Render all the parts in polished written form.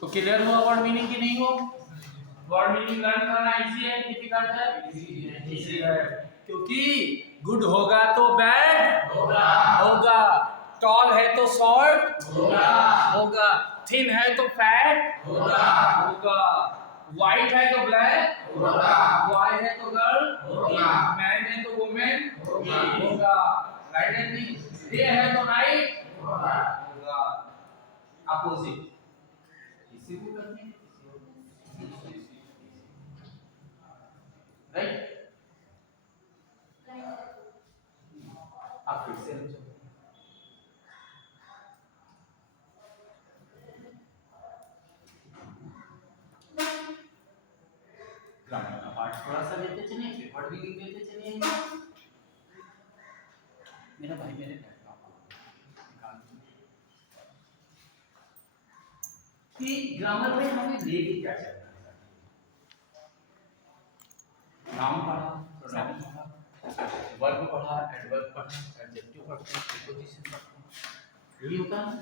तो क्लियर हुआ word meaning की नहीं हो? वर्ड मीनिंग लर्न करना इजी है डिफिकल्ट है? इजी है, क्योंकि गुड होगा तो बैड होगा, टॉल है तो शॉर्ट होगा, थिन है तो फैट होगा, व्हाइट है तो ब्लैक बॉय है तो गर्ल मैन है तो वुमेन होगा, राइट है नहीं, डे है तो नाइट होगा, अपोजिट इसी को करते हैं, राइट? आप फिर से ग्रामर का पार्ट थोड़ा सा लेते चलिए, फिर वर्ड भी लिख लेते चलिए। मेरा भाई मेरे कि ग्रामर में हमें लेके क्या चलना है? नाउन पढ़ा, प्रोनाउन पढ़ा, वर्ब पढ़ा, एडवर्ब पढ़ा, एडजेक्टिव पढ़ते हैं, प्रीपोजिशन पढ़ते हैं, यही होता है।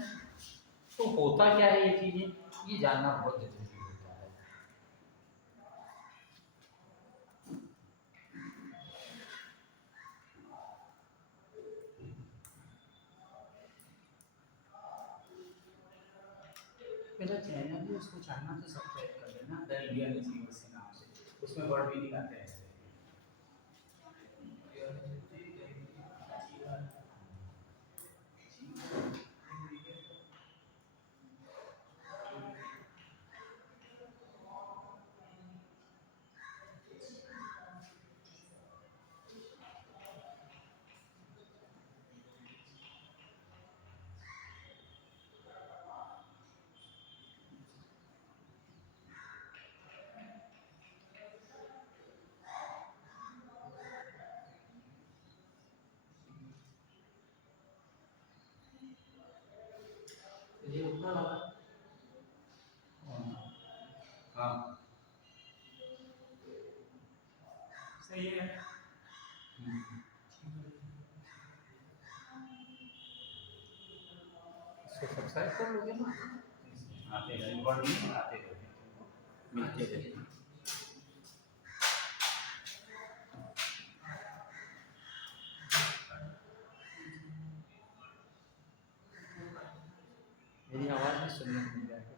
तो होता क्या है ये चीजें, ये जानना बहुत जरूरी होता है। मेरा चैनल है, उसको चाहना तो सब्सक्राइब कर लेना, द इंडियन सिंगर्स के नाम से, उसमें वर्ड मीनिंग आते हैं। ये ऊपर वाला हाँ सही है। इसको सब्सक्राइब कर लोगे ना, आते हैं वर्ड मीनिंग आते रहते हैं, मिलते रहते हैं। मेरी आवाज भी सुनने को मिल जाएगी।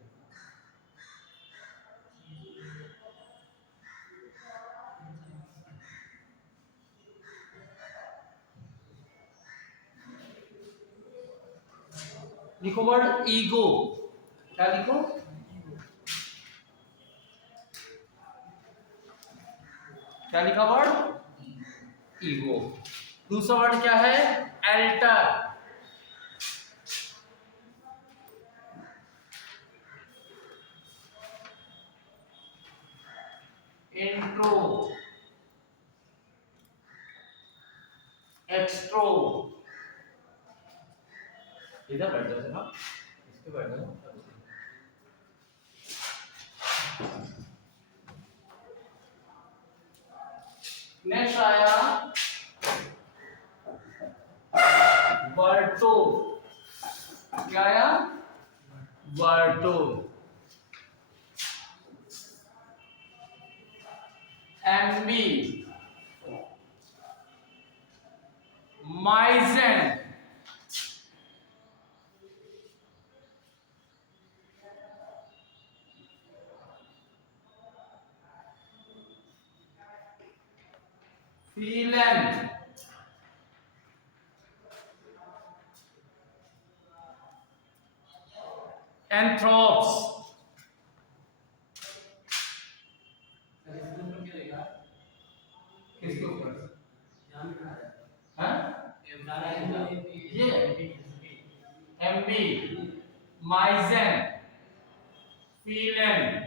लिखो वर्ड ईगो, क्या लिखो? क्या लिखा वर्ड? ईगो। दूसरा वर्ड क्या है? एल्टर। इंट्रो, एक्सट्रो, इधर बैठ जाओ जरा, इस पे बैठ जाओ। नेक्स्ट आया वर्टो, क्या आया? वर्टो। एमबी, माइजेन, फीलन, एंथ्रोप्स। किसके ऊपर? ये एमबी, माइजेन, फीलन,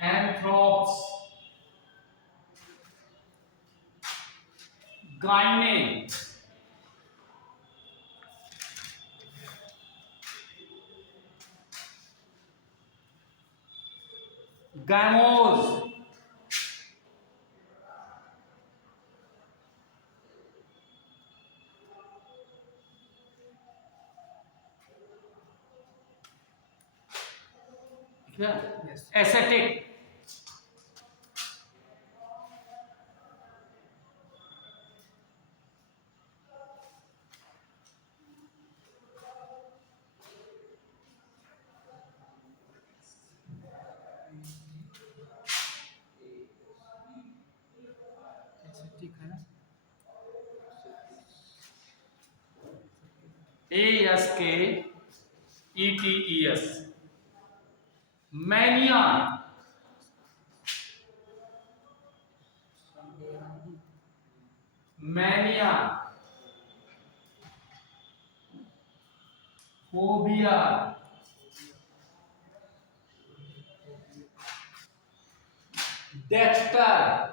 एंथ्रोप्स, गाइने, गैमोज, क्या एसेटिक, ठीक है ना। ASKETES, mania, mania, phobia, dexter,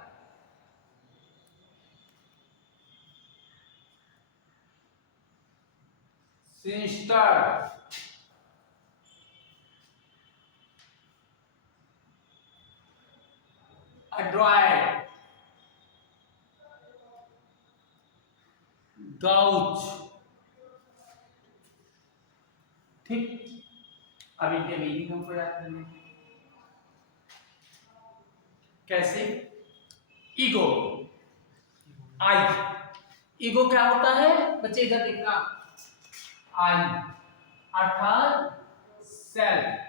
sinister, adroit, gauche. ठीक, अब इनके मीनिंग हम प्रयास करेंगे। कैसे? ईगो, आई, ईगो क्या होता है बच्चे, इधर देखना, आई अर्थात सेल्फ।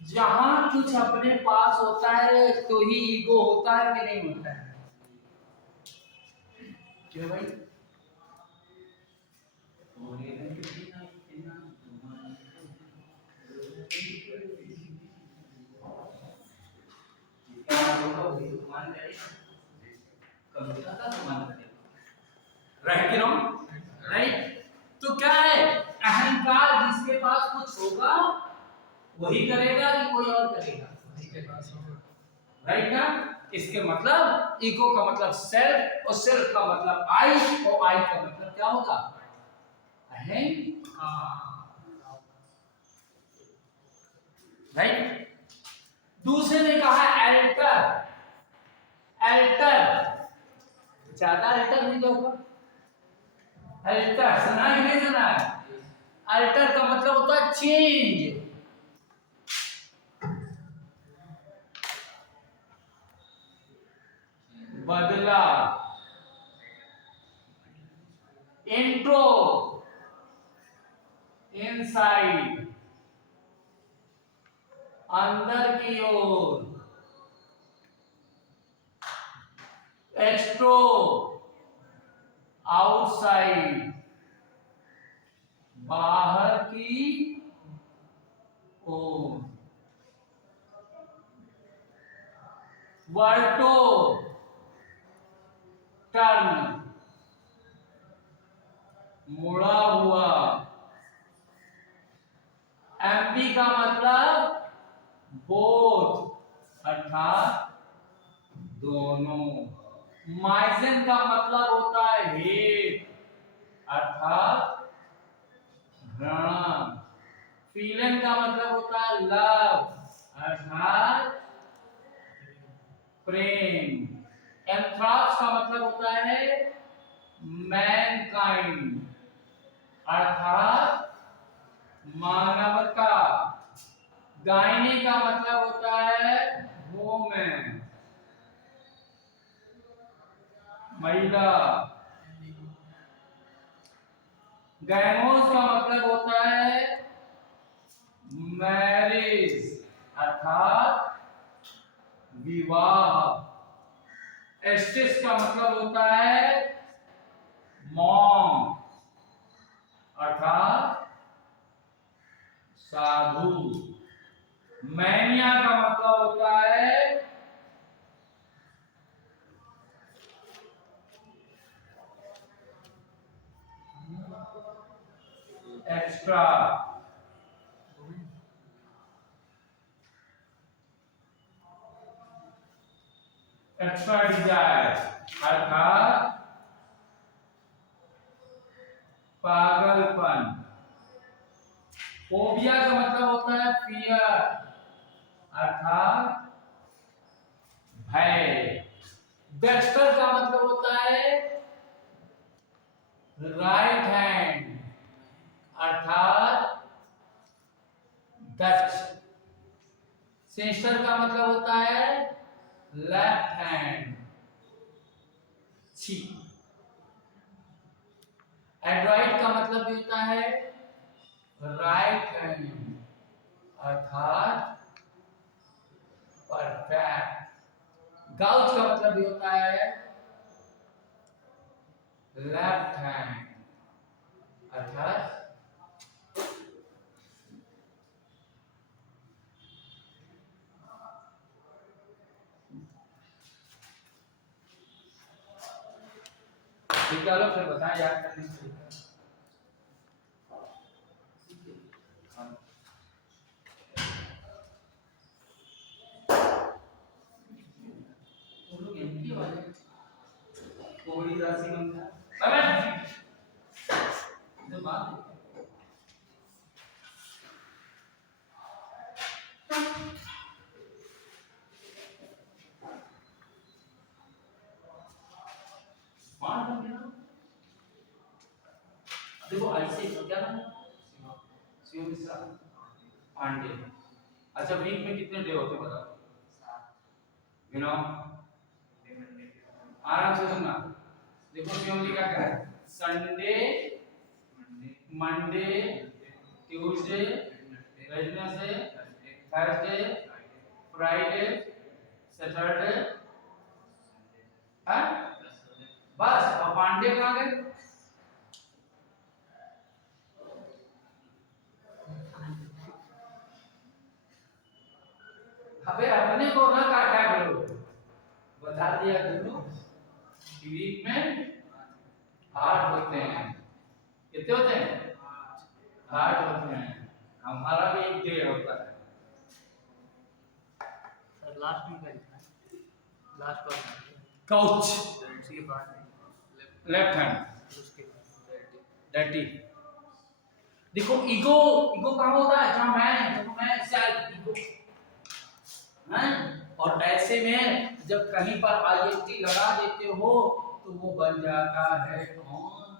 जहां कुछ अपने पास होता है तो ही ईगो होता है कि नहीं होता है? क्यों भाई? राइट कि रॉन्ग? राइट। तो क्या है अहंकार, जिसके पास कुछ होगा वही करेगा कि कोई और करेगा? राइट ना? इसके मतलब ईगो का मतलब सेल्फ, और सेल्फ का मतलब आई, और आई का मतलब क्या होगा? अहंकार। राइट। दूसरे ने कहा एल्टर, एल्टर, ज्यादा अल्टर नहीं होगा? अल्टर सुना है नहीं सुना है? अल्टर का मतलब होता है चेंज, बदला, इंट्रो, इनसाइड, अंदर की ओर, एक्सट्रो, आउटसाइड, बाहर की ओर, वर्टो, टर्न, मुड़ा हुआ। एमपी का मतलब बोथ, अर्थात दोनों। माइजन का मतलब होता है हेट, अर्थात घृणा। फीलन का मतलब होता है लव, अर्थात प्रेम। एंथ्राक्स का मतलब होता है मैनकाइंड, अर्थात मानवता। गायने का मतलब होता है वोमेन, महिला। गैमोस का मतलब होता है मैरिज, अर्थात विवाह। एस्टिस का मतलब होता है मॉन्क, अर्थात साधु। मैनिया का मतलब होता है एक्स्ट्रा। एक्स्ट्रा डिजायर, अर्थात पागलपन। फोबिया का मतलब होता है फियर, अर्थात भय। डेक्स्टर का मतलब होता है राइट हैंड, अर्थात दक्ष। सिनिस्टर का मतलब होता है लेफ्ट हैंड, सी। एड्रॉइड का मतलब भी होता है राइट हैंड, अर्थात परफेक्ट। गाउच का मतलब भी होता है लेफ्ट हैंड, अर्थात निकालो फिर बताएं याद करने के लिए। कोई राशि बनता है तो बात मान बन गया। देखो ऐसे क्या ना शिव मिश्रा पांडे। अच्छा वीक में कितने डे होते हैं बताओ? गिनो आराम से सुनना। देखो शिवम जी क्या कह रहा है, Sunday, Monday, Tuesday, Wednesday, Thursday, Friday, Saturday, हाँ बस। और पांडे कहाँ गए? अबे अपने को ना काटा करो, बता दिया करो। वीक में 8 होते हैं। कितने होते हैं? 8 होते हैं। हमारा भी एक डे होता है। सर लास्ट में क्या लिखा है? लास्ट पर काउच, के बाद लेफ्ट हैंड, उसके बाद डर्टी। देखो ईगो, ईगो कहाँ होता है? जहाँ मैं सेल्फ ईगो, हैं? और ऐसे में जब कहीं पर आईएसटी लगा देते हो तो वो बन जाता है कौन?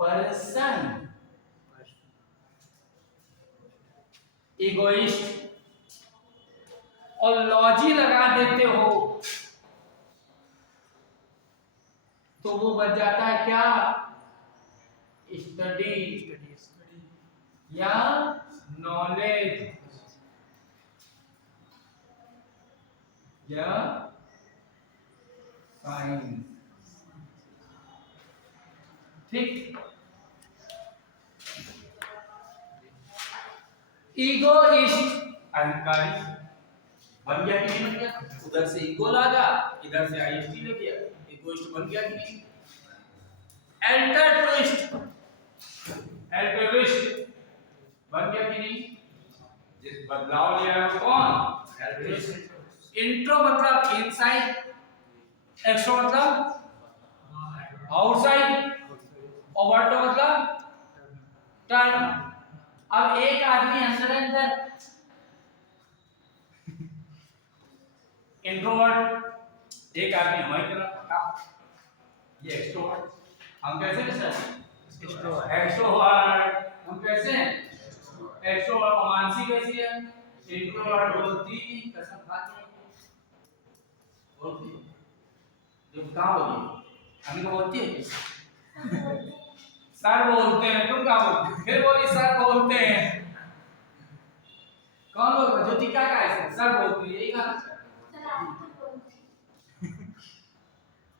Person, egoist. और लॉजी लगा देते हो तो वो बन जाता है क्या? स्टडी या नॉलेज या साइंस। ठीक। ईगोइस्ट अहंकारी बन गया कि नहीं बन गया? उधर से ईगो लगा, इधर से आईएसटी लग गया, इगोइस्ट बन गया कि नहीं? एल्ट्रुइस्ट, एल्ट्रुइस्ट बन गया कि नहीं? जिस बदलाव लिया है वो कौन? एल्ट्रुइस्ट। इंट्रो मतलब इनसाइड, एक्सट्रो मतलब आउटसाइड, ओवर्टो मतलब टर्न। अब एक आदमी अंदर अंदर इंट्रोवर्ट, एक आदमी हमारी तरफ ये एक्सट्रोवर्ट। हम कैसे हैं सर? एक्सट्रोवर्ट। हम कैसे हैं? एक्सट्रोवर्ट। मानसी कैसी है? इंट्रोवर्ट। बोलती कसम खाती बोलती जब कहाँ बोली हमें तो बोलती है सर बोलते हैं, तुम कहाँ बोलते? फिर बोली सर बोलते हैं। कौन बोल रहा? ज्योति क्या कहा है? सर बोलती है, यही कहा।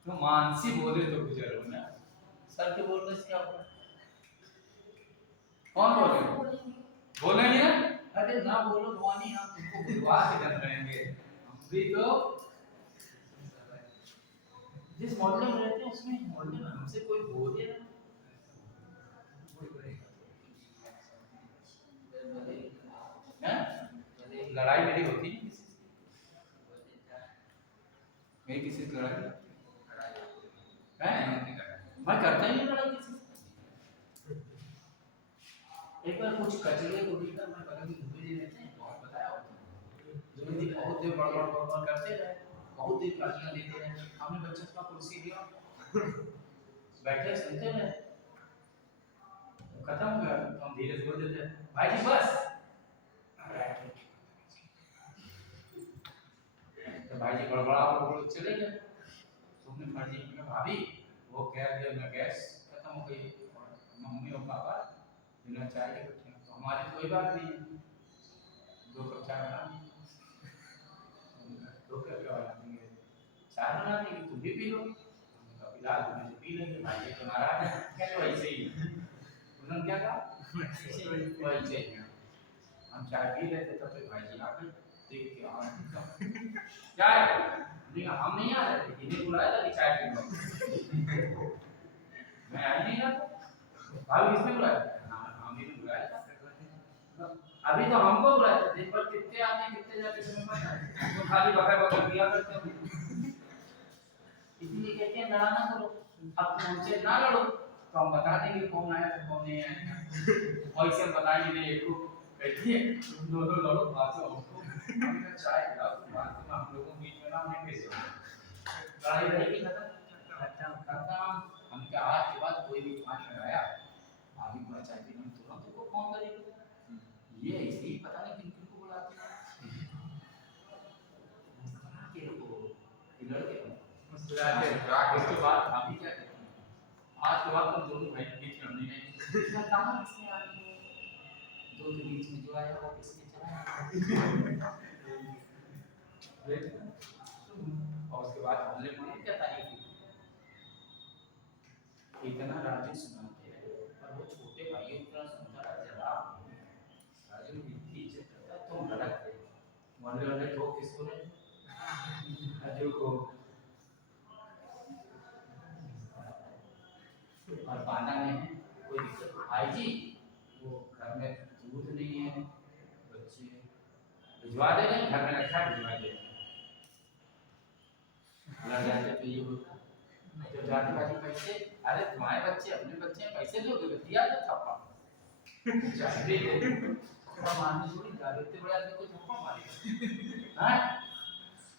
तो मानसी बोले तो गुजरो ना, सर के बोलने से क्या होगा? कौन बोले? बोलेंगे ना? अरे ना बोलो भवानी, हम तुमको बुलवा के कर रहेंगे। हम भी तो जिस मोहल्ले में रहते हैं उसमें मोहल्ले में हमसे कोई बोले ना, हैं? लड़ाई मेरी होती है मेरी किसी से लड़ाई है? मैं करता ही नहीं लड़ाई किसी से। एक बार कुछ कचरे को लेकर मैं बगल में घूमे जी रहते हैं, बहुत बताया होता जो जी बहुत देर बड़बड़ करते रहे, बहुत देर गालियां देते रहे। हमने बच्चे का कुर्सी दिया, बैठे सुनते रहे, खत्म हो गया। तो हम धीरे से बोल देते भाई जी बस। तो भाई जी गड़बड़ा और वो लोग चले गए। तुमने मर्जी की भाभी वो कह दिया मैं गैस खत्म हो गई और मम्मी और पापा बिना चाय के बैठे हैं। तो हमारी कोई बात नहीं है, 2 कप चाय बना दी। 2 कप चाय बना देंगे, चाय बना देंगे, तुम भी पी लो। हमने कहा फिलहाल मुझे पी लेंगे, भाई जी तो नाराज है, क्या तो ऐसे ही उन्होंने क्या कहा वैसे ही हम चाय पी रहे थे तब तक भाई जी आ गए। देख के क्या है हम नहीं आ रहे थे, इन्हें बुलाया था कि चाय पी लो। मैं आ ही नहीं रहा था। भाभी किसने बुलाया? हम ही ने बुलाया था। अभी तो हमको बुलाया था, दिन भर कितने आते हैं कितने जाते हैं तुम्हें पता है? तो खाली बकर बकर किया करते हो। इसलिए कहते हैं लड़ा ना करो। अब तुम हमसे ना लड़ो तो हम बता देंगे कौन आया था कौन नहीं आया। और इसे हम बताएंगे नहीं एक को कहती है तुम दोनों लड़ो बात से हमको हमने चाय पिलाओ तुम बात में हम लोगों के बीच में ना हमने कैसे लड़ाई रहेगी खत्म। हम क्या आज के बाद कोई भी पानी में आया आगे पूरा चाय पीने में तुरंत को फोन करेगा। ये ऐसे ही पता नहीं किन किन को बुलाते हैं के लोग लड़के उसके बाद हम भी क्या कहते हैं आज के बाद तुम दोनों भाई के बीच में नहीं है कहां किसने आ गई दो के बीच में जो आया वो किसने चलाया। और उसके बाद हमने मन क्या तारीफ की इतना राजू सुनाते हैं पर वो छोटे भाइयों की तरह सुनता राजा राजू की इज्जत करता है तुम गलत थे मरने वाले लोग किसको ने राजू को और पाना में है कोई दिक्कत भाई जी वो घर में दूध नहीं है बच्चे भिजवा दे रहे घर में रखा भिजवा दे लड़ जाते तो ये होता तो जाते बाजी पैसे अरे तुम्हारे बच्चे अपने बच्चे हैं पैसे दोगे दिया तो थप्पा चाहते थे थप्पा मारने थोड़ी जा देते बड़े आदमी को थप्पा मारेगा हैं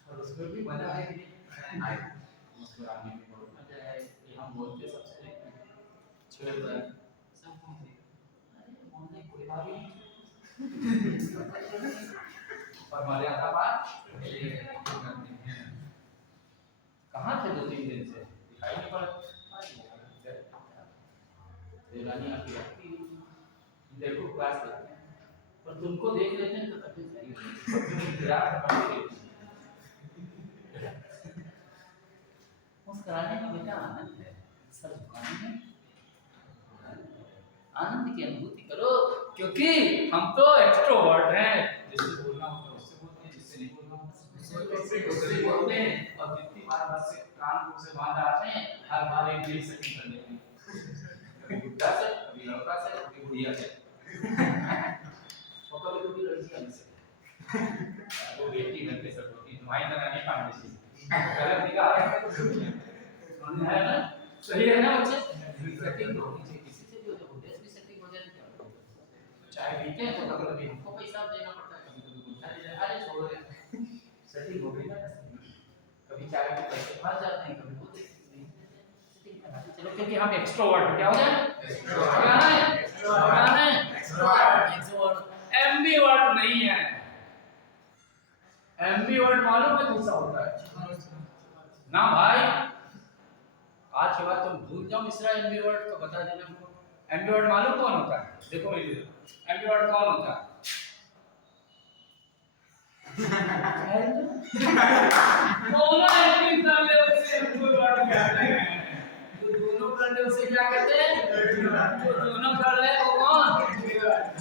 और उसको भी मजा है कि नहीं मुस्कुराने में बहुत मजा है ये हम बोलते सबसे छोड़ भाई सब कौन थे अरे मोहल्ले कोई भाभी और मर्यादा बात कहाँ थे 2-3 दिन से दिखाई नहीं पड़ा देवानी आपकी रखती देखो क्लास देखते हैं पर तुमको देख लेते हैं तो तभी सही मुस्कुराने में बेटा आनंद है सर झुकाने में आनंद की अनुभूति करो क्योंकि हम तो एक्सट्रोवर्ट हैं जिससे बोलना होता है उससे बोलते हैं जिससे नहीं बोलना होता उससे बोलते हैं और जितनी बार बस से कान से बांध आते हैं हर बार एक रील सेटिंग कर लेते हैं कभी बुढ़ा से कभी लड़का से कभी बुढ़िया से और कभी कभी लड़की से वो बेटी घर पे सब होती है तुम्हारी तरह नहीं पाने से गलत निकाल रहे हैं तो है ना सही है ना बच्चे सेटिंग होनी चाहिए किसी से भी हो तो उद्देश्य भी सेटिंग हो जाए तो क्या चाय पीते हैं तो कभी हमको पैसा देना पड़ता है कभी कभी गुंडा दे देता है छोड़ सेटिंग हो गई ना कभी चाय के पैसे फंस जाते हैं कभी वो सेटिंग कराते चलो क्योंकि हम एक्सट्रोवर्ट क्या हो जाए क्या है एक्सट्रोवर्ट एम्बीवर्ट नहीं है एम्बीवर्ट मालूम है कैसा होता है ना भाई आज के बाद तुम भूल जाओ मिश्रा एम्बीवर्ट तो बता देना हमको एम्बीवर्ट मालूम कौन होता है देखो मेरी एम्बीवर्ट कौन होता है दोनों एक्टिंग कर ले उसे एम्बीवर्ट कहते हैं जो दोनों कर ले उसे क्या कहते हैं जो दोनों कर ले वो कौन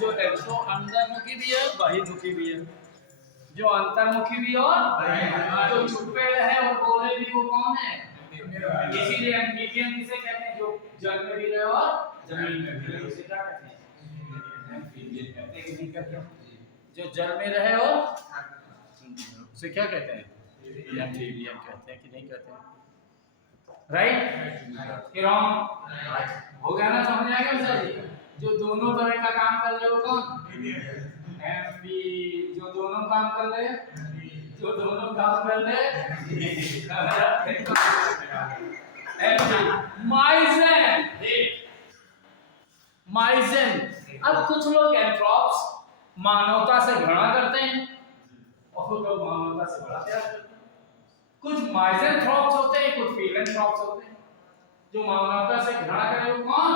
जो एक्सट्रो अंतर्मुखी भी है बाह्यमुखी भी है जो अंतर्मुखी भी और जो छुपे रहे और बोले भी वो कौन है इसीलिए एम्फीबियन किसे कहते हैं जो जल में भी रहे और जमीन में भी रहे उसे क्या कहते हैं एम्फीबियन कहते हैं कि नहीं कहते हैं जो जल में रहे और उसे क्या कहते हैं एम्फीबियन कहते हैं कि नहीं कहते हैं राइट कि रॉन्ग हो गया ना समझ आ गया सर जो दोनों तरह का काम कर रहे हो कौन एम्फी जो दोनों काम कर रहे जो दोनों काम कर रहे माइजेन अब कुछ लोग एंथ्रोप्स मानवता से घृणा करते हैं और कुछ लोग मानवता से बड़ा प्यार करते हैं कुछ माइजेंथ्रोप्स होते हैं, कुछ फिलेंथ्रोप्स होते हैं। जो मानवता से घृणा करे वो कौन?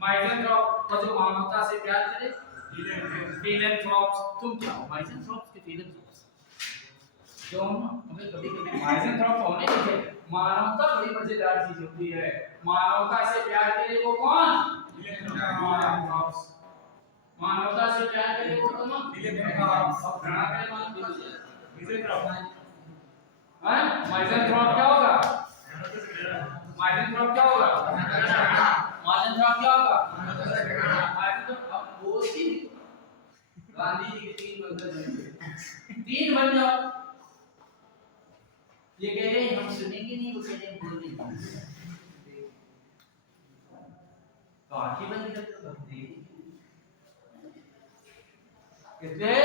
माइजेंथ्रोप। और जो मानवता से प्यार करे फिलेंथ्रोप्स। तुम क्या हो, माइजेंथ्रोप्स के फिलेंथ्रोप्स? जो हम हमें कभी-कभी माइजेंथ्रोप होने के मानवता बड़ी मजेदार चीज होती है। मानवता से प्यार करे वो कौन? फिलेंथ्रोप्स। मानवता से प्यार करे वो कौन? फिलेंथ्रोप्स। और घृणा करे मानवता से मिज़ेंथ्रोप। हैं? माइजेंथ्रोप क्या होगा? माइजेंथ्रोप क्या होगा? माइजेंथ्रोप क्या होगा? माइजेंथ्रोप। अब वो ही गांधी जी के तीन मंत्र तीन बन जाओ। ये कह रहे हैं हम सुनेंगे नहीं, वो कह रहे हैं बोलेंगे। तो आंखें बंद करके भक्ति इसलिए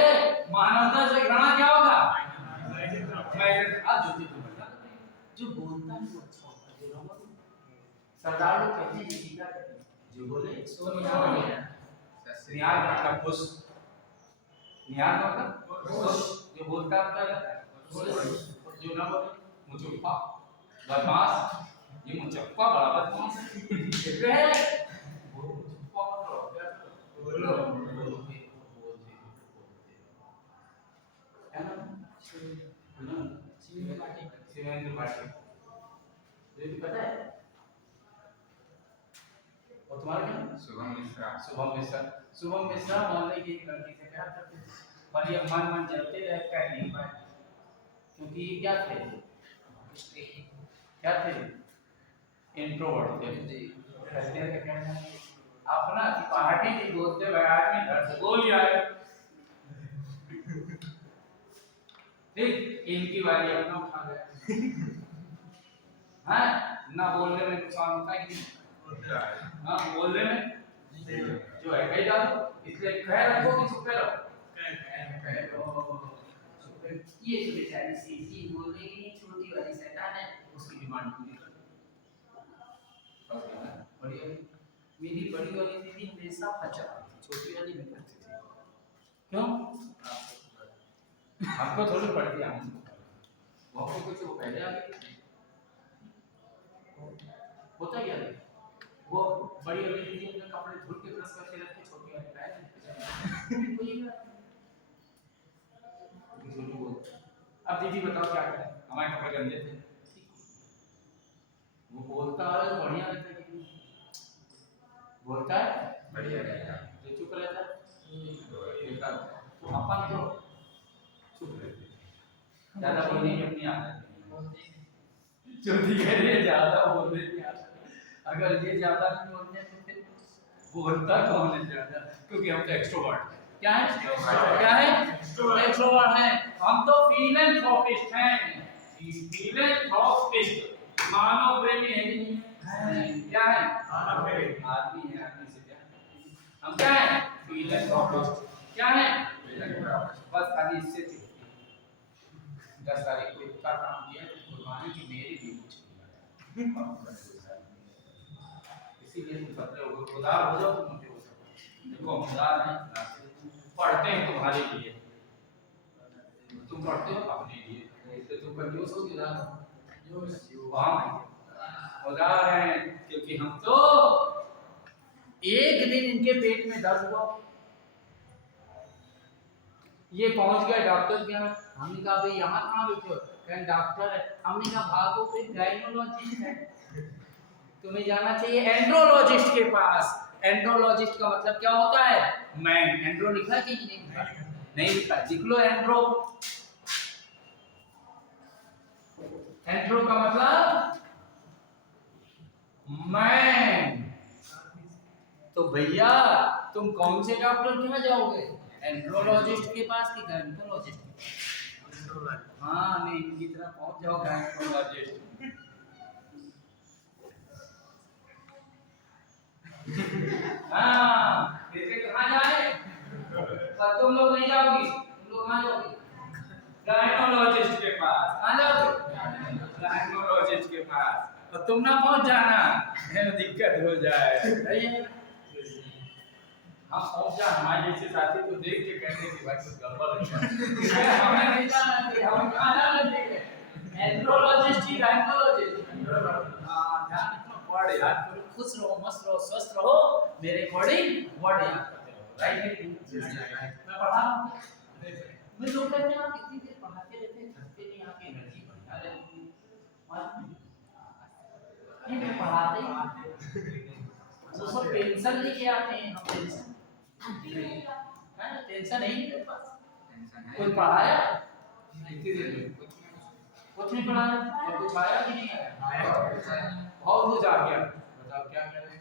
मानवता से घृणा क्या होगा? जो बोलता है वो अच्छा होता है। जो लोग सरदार लोग कहते हैं सीधा कहते हैं, जो बोले सो निहार का खुश, निहार का खुश। जो बोलता है खुश, जो ना बोले मुचुप्पा बदमाश। ये मुचुप्पा बड़ा बदमाश कहते हैं। वो मुचुप्पा मतलब बोलो है ना? शिवेंद्र पाटिल ये भी पता है। और तुम्हारा क्या? शुभम मिश्रा। शुभम मिश्रा। शुभम मिश्रा मोहल्ले की एक लड़की से प्यार करते थे, पर ये मन जलते रहे, कह नहीं पाए। क्योंकि ये क्या थे? क्या थे? इंट्रोवर्ट थे। कहते हैं क्या है? अपना पार्टी की बोलते हुए आदमी घर से बोल आए। ठीक, इनकी बारी अपना उठा गया। हाँ, ना बोलने में नुकसान होता है कि नहीं? हाँ, बोलने में जो है कह डालो, इसलिए कह रखो कि चुप रहो। ये जो बेचारी सीधी बोलने की नहीं, छोटी वाली शैतान है, उसकी डिमांड पूरी कर। बढ़िया। मेरी बड़ी वाली दीदी हमेशा फंसा थी, छोटी वाली नहीं करती थी। क्यों? आपको थोड़ी पड़ती है, वो कुछ वो पहले आ गई। होता क्या है? वो बड़ी वाली दीदी अपने कपड़े धुल के प्रेस करके रखती, छोटी वाली पैर कोई बात नहीं। अब दीदी बताओ क्या करें, हमारे कपड़े गंदे थे। वो बोलता है तो बढ़िया रहता है, बोलता है बढ़िया रहता है, जो चुप रहता है तो अपन तो चुप रहते, ज्यादा बोलने की अपनी आदत जो कह रही है ज्यादा बोलने की आदत। अगर ये ज्यादा नहीं बोलते तो फिर बोलता कौन है ज्यादा? क्योंकि हम तो एक्सट्रोवर्ट हैं। क्या है? क्या है? एक्सट्रोवर्ट हैं हम तो। फिलेंथ्रोपिस्ट हैं। फिलेंथ्रोपिस्ट मानव प्रेमी है कि नहीं? क्या है? मानव प्रेमी आदमी है। आदमी से क्या हम क्या है? फिलेंथ्रोपिस्ट। क्या है? बस खाली इससे 10 तारीख को इतना काम किया भगवान की मेरी भी कुछ इसीलिए तुम पत्र हो उदार हो जाओ, तुम मुझे हो सकते। देखो हम उदार हैं, पढ़ते हैं तुम्हारे लिए, तुम पढ़ते हो अपने लिए, इसलिए तुम कंजूस हो कि उदार हम उदार हैं। क्योंकि हम तो एक दिन इनके पेट में दर्द हुआ, ये पहुंच गया डॉक्टर के यहाँ। हमने कहा भाई यहाँ कहाँ बैठे हो? कहें डॉक्टर है। हमने कहा भागो, फिर गायनोलॉजिस्ट है, तुम्हें जाना चाहिए एंड्रोलॉजिस्ट के पास। एंड्रोलॉजिस्ट का मतलब क्या होता है? मैन। एंड्रो लिखा है कि नहीं लिखा? नहीं लिखा, लिख लो एंड्रो। एंड्रो का मतलब मैन। तो भैया तुम कौन से डॉक्टर के यहाँ जाओगे? एंड्रोलॉजिस्ट के पास कि गायनोलॉजिस्ट के पास? हाँ, नहीं इनकी तरह पहुंच जाओ गायनोलॉजिस्ट। हाँ, जैसे कहाँ जाए? पर तुम लोग नहीं जाओगी, तुम लोग कहाँ जाओगे? गायनोलॉजिस्ट के पास। कहाँ जाओगे? गायनोलॉजिस्ट के पास। और तुम ना पहुंच जाना, दिक्कत हो जाए। हम पहुंच जा हमारे जैसे साथी तो देख के कहते कि भाई कुछ गड़बड़ है हमें नहीं जाना चाहिए हमें कहाँ जाना चाहिए एंड्रोलॉजिस्ट की गायकोलॉजिस्ट हाँ ध्यान रखना वर्ड याद करो खुश रहो मस्त रहो स्वस्थ रहो मेरे अकॉर्डिंग वर्ड याद करते रहो राइट मैं पढ़ा रहा हूँ मैं लोग कहते हैं आप इतनी देर पढ़ाते रहते हैं थकते नहीं आपकी एनर्जी बढ़िया रहती है नहीं मैं पढ़ाते ही वो सब पेंशन लेके आते हैं हम पेंशन टेंशन नहीं मेरे पास कोई पढ़ाया कुछ नहीं पढ़ाया और कुछ आया कि नहीं आया और कुछ आ गया बताओ क्या करें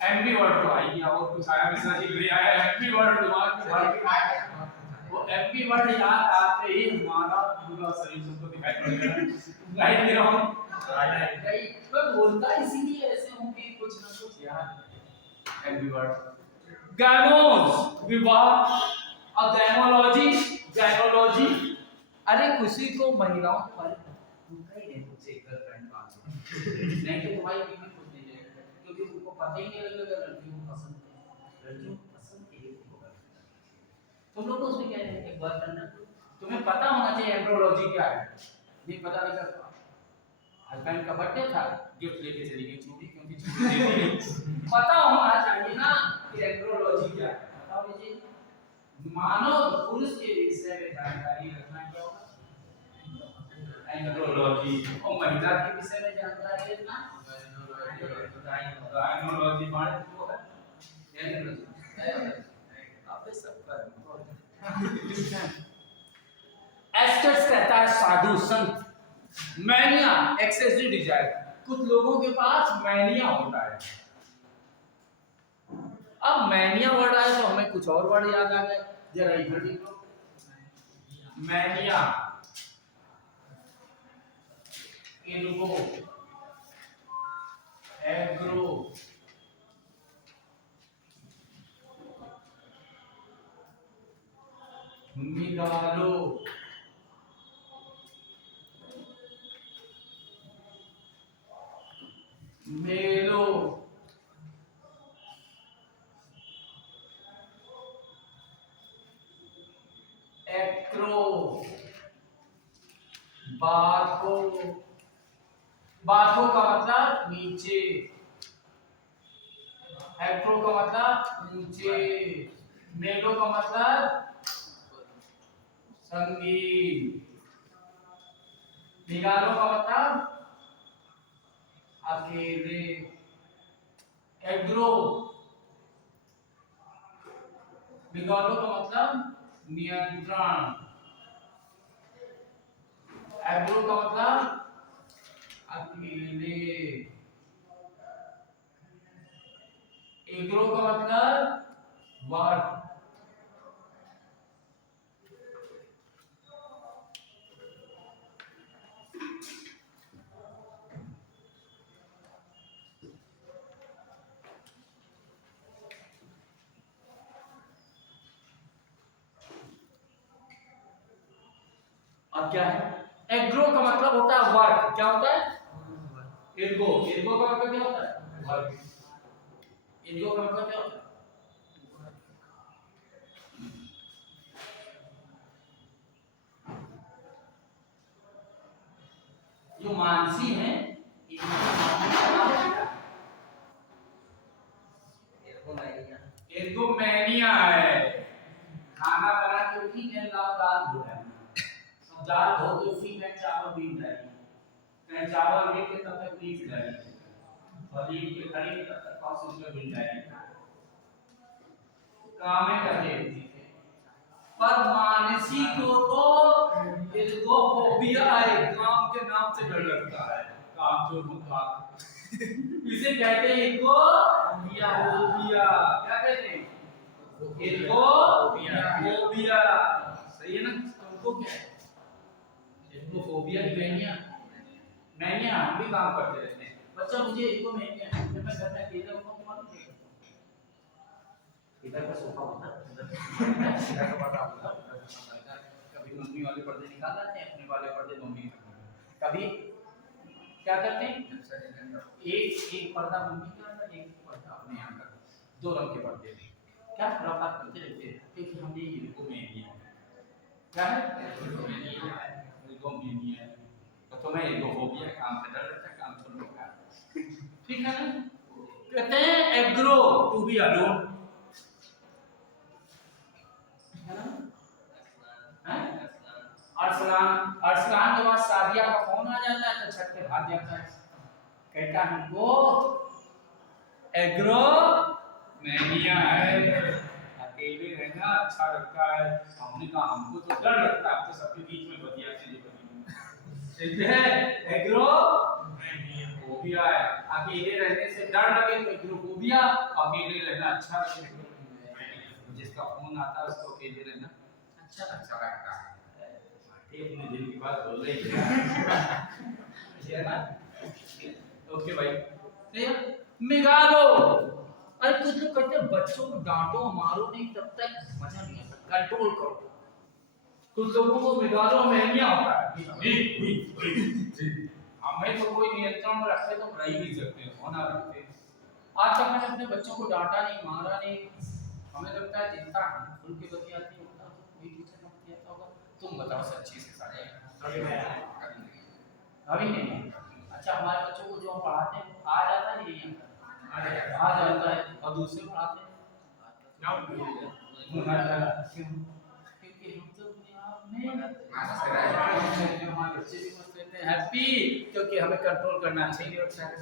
एमपी वर्ड तो आई गया और कुछ आया मिश्रा जी भी आया एमपी वर्ड दिमाग में भर के आया वो एमपी वर्ड याद आते ही हमारा पूरा शरीर सबको दिखाई पड़ेगा लाइट दे रहा हूं मैं बोलता इसीलिए ऐसे हूं कि कुछ ना कुछ याद एमपी वर्ड गैनोस विवाह और गैनोलॉजी अरे किसी को महिलाओं के बारे में पूछा ही नहीं तुझसे गर्लफ्रेंड बात नहीं तो तुम्हारी बीवी खुद नहीं जाएगी क्योंकि तुमको पता ही नहीं लगेगा लड़कियों को पसंद है लड़कियों को पसंद के लिए तुमको तुम लोग को उसमें क्या है एक बात करना तुम्हें पता होना चाहिए एंड्रोलॉजी क्या है नहीं पता नहीं करता हस्बैंड का बर्थडे था गिफ्ट लेके चली गई चूड़ी क्योंकि चूड़ी दे दी पता होना चाहिए ना कि एंड्रोलॉजी क्या है बताओ मुझे मानव पुरुष के विषय में जानकारी रखना क्या होगा एंड्रोलॉजी और महिला के विषय में जानकारी रखना गायनोलॉजी माने जो है एंड्रोलॉजी आपने सब कर एस्टेट्स कहता है साधु संत मैनिया एक्सेसिव डिजायर कुछ लोगों के पास मैनिया होता है अब मैनिया वर्ड आया तो हमें कुछ और वर्ड याद आ गए जरा इधर देखो मैनिया इनको एग्रो मिगालो मेलो एक्रो बाथो बाथो का मतलब नीचे एक्रो का मतलब नीचे मेलो का मतलब संगीत निगालो का मतलब अकेले एग्रो निगालो का मतलब नियंत्रण एग्रो का मतलब अकेले एग्रो का मतलब वर्क अब क्या है एग्रो का मतलब होता है वर्क क्या होता है एर्गो एर्गो का मतलब क्या होता है वर्क एर्गो का मतलब क्या होता है जो मानसी है एर्गो मैनिया है खाना बना के उठी मैं दाल धो रहा हूं दाल धो के उसी में चावल बीन डाली मैं चावल लेके तब तक बीन डाली और बीन के खड़ी तब तक पास उसमें बीन डाली काम में करते थे पर मानसी को तो एर्गोफोबिया है काम के नाम से डर लगता है काम चोर मुक्का इसे कहते हैं एर्गोफोबिया क्या कहते हैं एर्गोफोबिया सही है ना तुमको क्या है एर्गोफोबिया मैनिया मैनिया हम भी काम करते रहते हैं बच्चा मुझे एर्गो मैनिया जब मैं घर में अकेला हूं तो मालूम है इधर का सोफा होता है इधर का पर्दा होता है कभी मम्मी वाले पर्दे निकाल लाते हैं अपने वाले पर्दे मम्मी कभी क्या करते हैं एक एक पर्दा मम्मी का एक पर्दा अपने यहाँ का दो रंग के पर्दे क्या खुराफात करते रहते हैं क्योंकि हमने एगोमेनिया क्या है एगोमेनिया तो तुम्हें एगोफोबिया काम से डर लगता है काम छोड़ दो ठीक है ना कहते हैं एग्रो to be alone Arsalan Arsalan के बाद सादिया का फोन आ जाता है तो छत पे भाग जाता है कहता हमको एग्रो मैनिया है अकेले रहना अच्छा लगता है हमने कहा हमको तो डर लगता है तो सबके बीच में बढ़िया चीजें बनी है एग्रो फोबिया है अकेले रहने से डर लगे तो एग्रोफोबिया अकेले रहना अच्छा लगे जिसका फोन आता है उसको अकेले रहना अच्छा लगता है ये अपने दिल की बात बोल रही है ना ओके भाई तो मिगालो अरे कुछ लोग कहते हैं बच्चों को डांटो मारो नहीं तब तक मजा नहीं आता कंट्रोल करो कुछ लोगों को मिगालो महंगा होता है हमें तो कोई नियंत्रण में रखते तो रह ही नहीं सकते होना रखते आज तक मैंने अपने बच्चों को डांटा नहीं मारा नहीं हमें लगता है जितना हम खुल के बतियाते होता तो कोई टीचर ना बतियाता होगा तुम बताओ सच्ची से सारे अभी नहीं अच्छा हमारे बच्चों को जो हम पढ़ाते हैं आ जाता है नहीं आ जाता है और दूसरे पढ़ाते हैं क्योंकि हम तो अपने आप में हमारे बच्चे भी मस्त रहते हैं हैप्पी क्योंकि हमें कंट्रोल करना अच्छा ही नहीं लगता है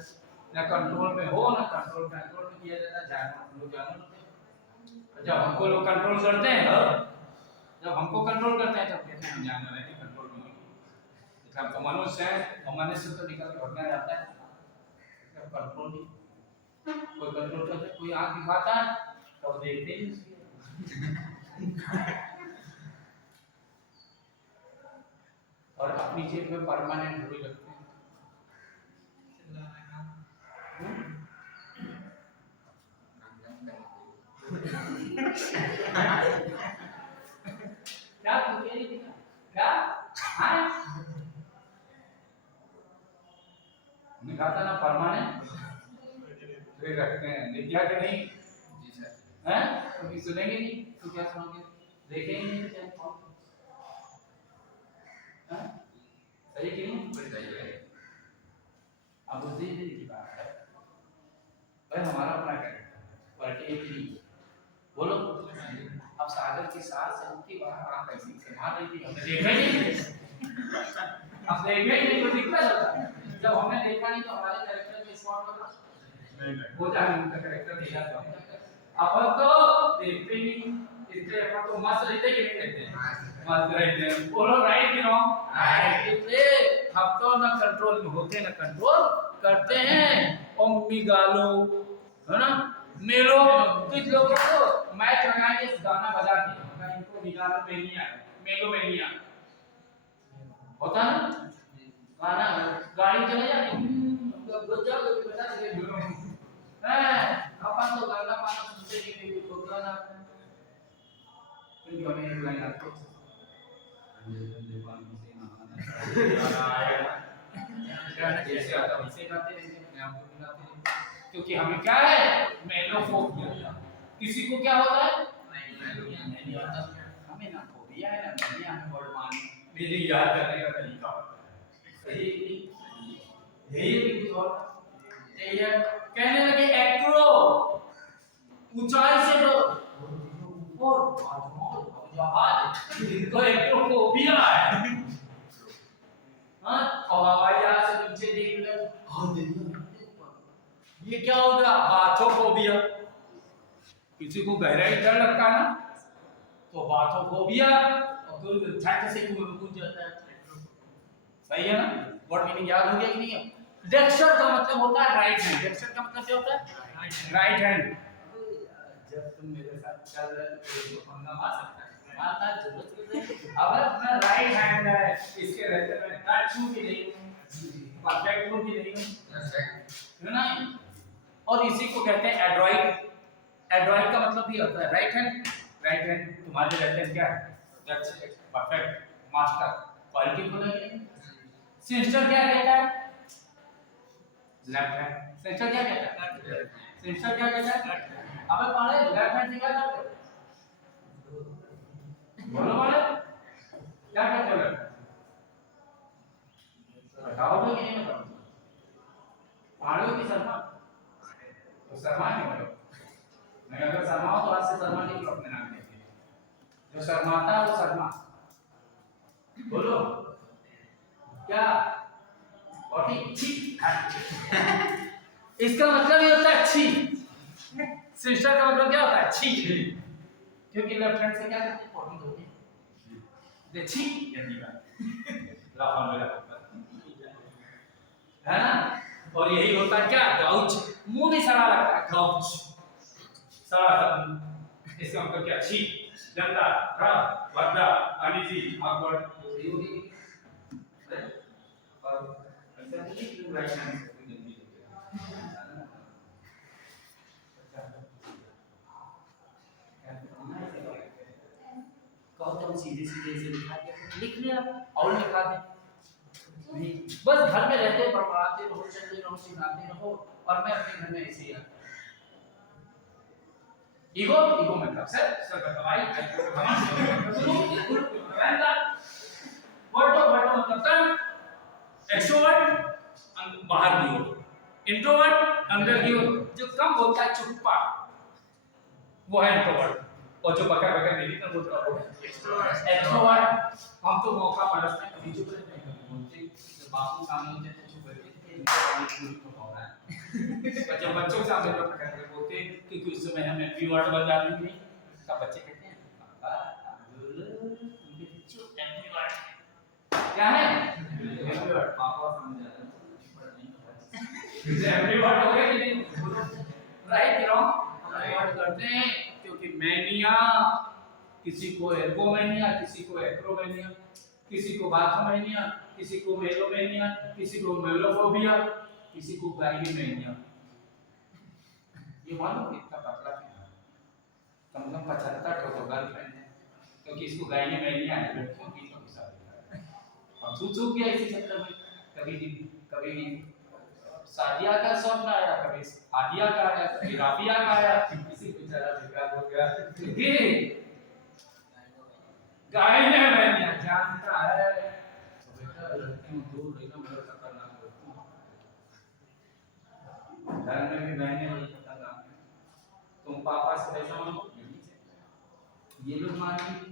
ना कंट्रोल में हो ना कंट्रोल में किया जाता है जानवर जब हमको लोग कंट्रोल करते हैं जब हमको कंट्रोल करते हैं तब कहते हैं हम जानवर हैं कंट्रोल में जब तो मनुष्य है और मनुष्य तो निकल के भगना जाता है जब कंट्रोल नहीं कोई कंट्रोल करता है कोई आंख दिखाता है तो देखते ही और अपनी जेब में परमानेंट रुपये लगते हैं क्या क्या हाँ निकालता ना परमानेंट वे रखते हैं विद्या के नहीं हैं कभी सुनेंगे नहीं तो क्या सुनोगे देखेंगे नहीं तो क्या हैं सही कि नहीं अब उस दिन की बात है भाई हमारा अपना कैरेक्टर क्वालिटी एक ही बोलो अब सागर की सास उनकी बाहर आप कैसी से मार रही थी हमने देखा ही नहीं अब देखा ही नहीं तो दिखता होता जब हमने देखा नहीं तो हमारे कैरेक्टर में स्पॉट लगा वो जाने उनका कैरेक्टर देखा तो अपन तो देखते ही इसलिए अपन तो मस्त रहते कि नहीं रहते मस्त रहते हैं बोलो राइट कि रॉन्ग राइट इसलिए हम तो ना कंट्रोल में होते ना कंट्रोल करते हैं ओम्मी गालो है ना मेलो कुछ लोगों को मैच लगाएंगे गाना बजा के इनको निकालो मेनिया मेलो मेनिया होता ना गाना गाड़ी चले जाए गुज्जा को बता दे अपन तो गाना पाना सुनते नहीं तो गाना क्योंकि हमें एक लाइन आती है जैसे आता वैसे गाते रहेंगे अपने आप को भी गाते रहेंगे क्योंकि हमें क्या है मेलोफोबिया किसी को क्या होता है नहीं आता हमें ना फोबिया है ना मैनिया हमें वर्ड मान मेरी याद करने का तरीका सही यही भी कुछ और ये कहने लगे एक्रो ऊंचाई से लो और जहाज इनको एक्रोफोबिया है हां और हवाई जहाज से नीचे देख ले हां देखो ये क्या होगा बाथोफोबिया किसी को गहराई डर लगता है ना तो बाथोफोबिया और फिर झट से कुएं में कूद जाता है सही है ना वर्ड मीनिंग याद हो गया कि नहीं है डेक्स्टर का मतलब होता है राइट हैंड डेक्स्टर का मतलब क्या होता है राइट हैंड जब तुम मेरे साथ चल रहे हो तो पंगा मार सकता है मारना जरूरत नहीं अगर अपना राइट हैंड है इसके रहते में कट छू भी नहीं परफेक्ट छू भी नहीं है ना और इसी को कहते हैं एड्रॉइड एड्रॉइड का मतलब भी होता है राइट हैंड तुम्हारे रहते हैं क्या है परफेक्ट मास्टर क्वालिटी बोला गया सिस्टर क्या कहता है लेफ्ट हैंड। सेंसर क्या कहता है? सेंसर क्या कहता है? अबे पाले लेफ्ट हैंड से क्या करते हो? बोलो पाले क्या करते हो लेफ्ट? बताओ तो कि नहीं बताओ? पाले की शर्मा तो शर्मा क्यों हो? नहीं अगर शर्मा हो तो आज से शर्मा नहीं अपने नाम लेते। जो शर्माता है वो शर्मा। बोलो क्या? और छी इसका मतलब ये होता है छी। सिस्टर का मतलब क्या होता है? छी। क्योंकि लेफ्ट हैंड से क्या करते हैं? पॉटी धोते हैं। दे छी यही बात। लाफा मेरा है ना? और यही होता है क्या? गाउच। मुंह भी सड़ा लगता है गाउच। सड़ा इसका मतलब क्या? छी, गंदा, खराब, भद्दा, अनईजी, awkward। और ऐसा नहीं कि राइट हैंड से गंदी होती है। कहो तो हम सीधे सीधे इसे लिखा के लिख लिया और लिखा दे नहीं बस घर में रहते पढ़ाते रहो चलते रहो सिखाते रहो और मैं अपने घर में ऐसे ही आता ईगो ईगो मतलब सर दवाई वर्ड मतलब तन एक्सट्रोवर्ट बाहर की ओर इंट्रोवर्ट अंदर की ओर जो कम बोलता है चुप्पा वो है इंट्रोवर्ट और जो बकर बकर नहीं कर बोलता वो एक्सट्रोवर्ट हम तो मौका पड़ता है कभी चुप रहते हैं कभी बोलते हैं जब बापू सामने होते हैं तो चुप रहते हैं तो हो रहा है पर जब बच्चों के सामने तो बकर बकर बोलते हैं क्योंकि उस समय हम एमपी वर्ड बन जाते हैं तब बच्चे कहते हैं पापा उनके चुप एमपी वर्ड क्या है एमपी वर्ड पापा समझ जाते हैं एमपी वर्ड हो गया कि नहीं राइट रॉन्ग वर्ड करते हैं क्योंकि मैनिया किसी को एर्गोमेनिया किसी को एक्रोमेनिया किसी को बाथोमेनिया किसी को मेलोमेनिया किसी को मेलोफोबिया किसी को गाइनीमेनिया ये मालूम कितना पतला है कम से कम 75 तो गर्लफ्रेंड है क्योंकि इसको गाइनीमेनिया है लड़कियों की तो हिसाब है और चूक गया इसी चक्कर में कभी सादिया का स्वप्न आया कभी आदिया का आया कभी राबिया का आया किसी बेचारा बेकार हो गया गाइनीमेनिया जानता है तो बेटा लड़कियों दूर रहना बड़ा खतरनाक होता है घर में भी बहनें बड़ी खतरनाक है तुम पापा से ऐसा मानो ये लोग मानेंगे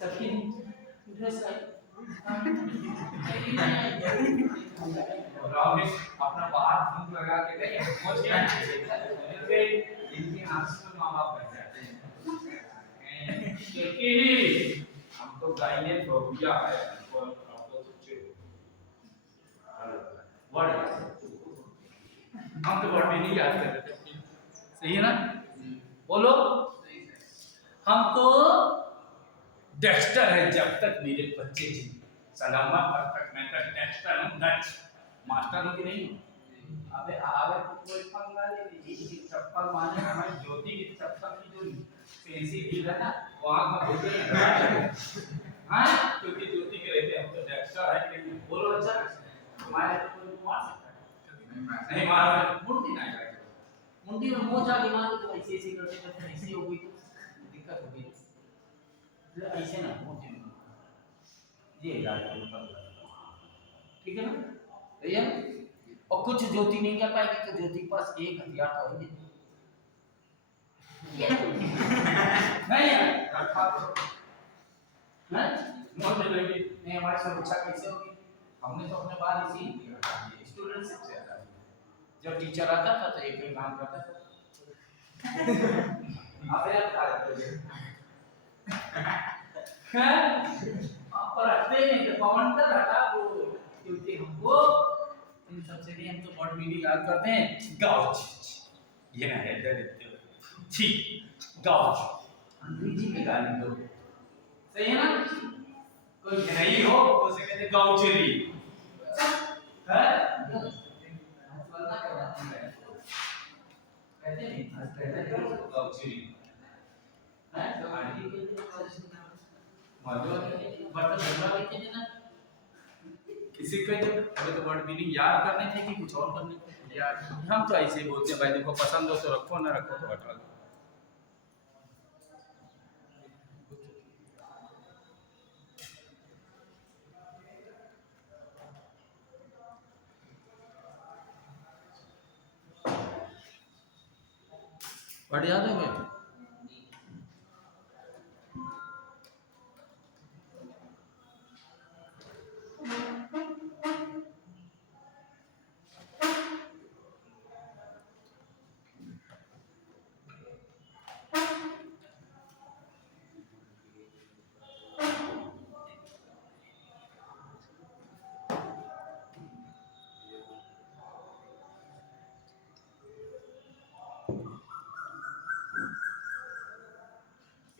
सखी ड्रेस आई रामेश अपना बाहर धूप लगा के गए पहुंच गया इनके आंसू में माँ बाप बन जाते हैं क्योंकि हम तो गाइने फोबिया है और आप तो सोचे वर्ड हम तो वर्ड में नहीं याद कर रहे थे सही है ना बोलो हमको डेक्स्टर है जब तक मेरे बच्चे जी सलामत तब तक मैं तक डेक्स्टर हूँ डच मास्टर हूँ कि नहीं अबे आगे कोई पंगा ले लीजिए चप्पल माने हमारी ज्योति की चप्पल की जो पेंसी भी है ना वहाँ का बोलते हैं हाँ क्योंकि ज्योति के रहते हम तो डेक्स्टर है कि नहीं बोलो अच्छा तुम्हारे तो कोई मार सकता है नहीं मार मुंडी ना जाए मुंडी में मोच आगे मार तो ऐसे ऐसे करते करते ऐसे हो गई तो दिक्कत हो गई ऐसे ना मोचे ये इलाज ऊपर ठीक है ना भैया और कुछ ज्योति नहीं कर पाएगी तो ज्योति के पास एक हथियार तो है नहीं यार रखा तो है नोट ले लेंगे नहीं हमारी सुरक्षा कैसे होगी हमने तो अपने बाल इसी स्टूडेंटशिप से हटा दिया जब टीचर आता था तो एक ही काम करता था आप यार क्या करते हैं आप रखते नहीं तो कमांडर हटा वो क्योंकि हमको इन सबसे नहीं हम तो वर्ड मीनिंग याद करते हैं गाउच ये ना है दरिद्र छी गाउच अंग्रेजी में गाली दो सही है ना कोई नहीं हो तो उसे कहते गाउचरी है बोलना क्या कहते नहीं कहते गाउचरी है तो आंटी के लिए मजो बट बंगला कहते हैं ना इसी के तो हमें तो वर्ड मीनिंग याद करने थे कि कुछ और करने थे यार। हम तो ऐसे ही बोलते हैं भाई, देखो पसंद हो तो रखो, ना रखो तो हटा दो। वर्ड याद है मैं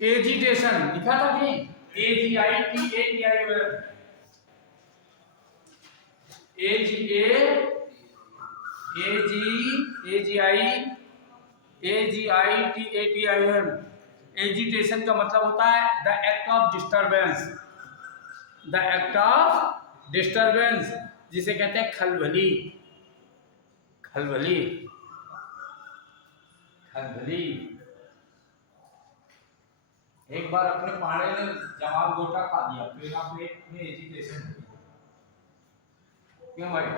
एजिटेशन लिखा था नहीं, AGITATION, AGITATION। एजिटेशन का मतलब होता है the act of disturbance, the act of disturbance, जिसे कहते हैं खलबली, खलबली, खलबली। एक बार अपने पाड़े ने जमाल गोटा खा दिया, फिर पेट में एजिटेशन हो गई। क्यों भाई?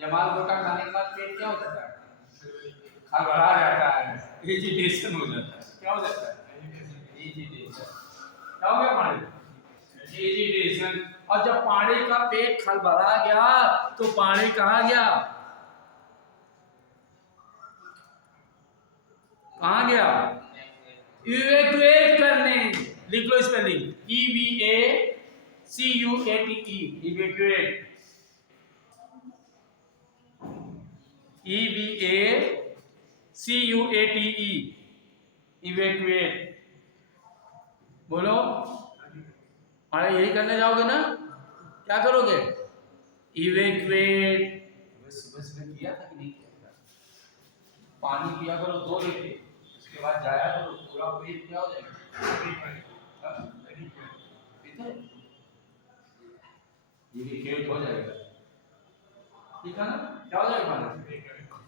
जमाल गोटा खाने के बाद पेट क्या हो जाता है? खलबला जाता है, एजिटेशन हो जाता है। क्या हो जाता है? एजिटेशन। क्या हो गया पाड़े? एजिटेशन। और जब पाड़े का पेट खलबला गया तो पाड़े कहाँ गया? कहाँ गया? इवैक्यूएट करने। लिख लो spelling, EVACUATE, evacuate, EVACUATE, evacuate. बोलो, अरे यही करने जाओगे ना? क्या करोगे? इवैक्यूएट। सुबह सुबह किया था कि नहीं किया था? पानी पिया करो 2 लीटर, उसके बाद जाया करो, पूरा पेट क्या हो जाएगा? ये भी खेल हो जाएगा, ठीक है ना? क्या हो जाएगा?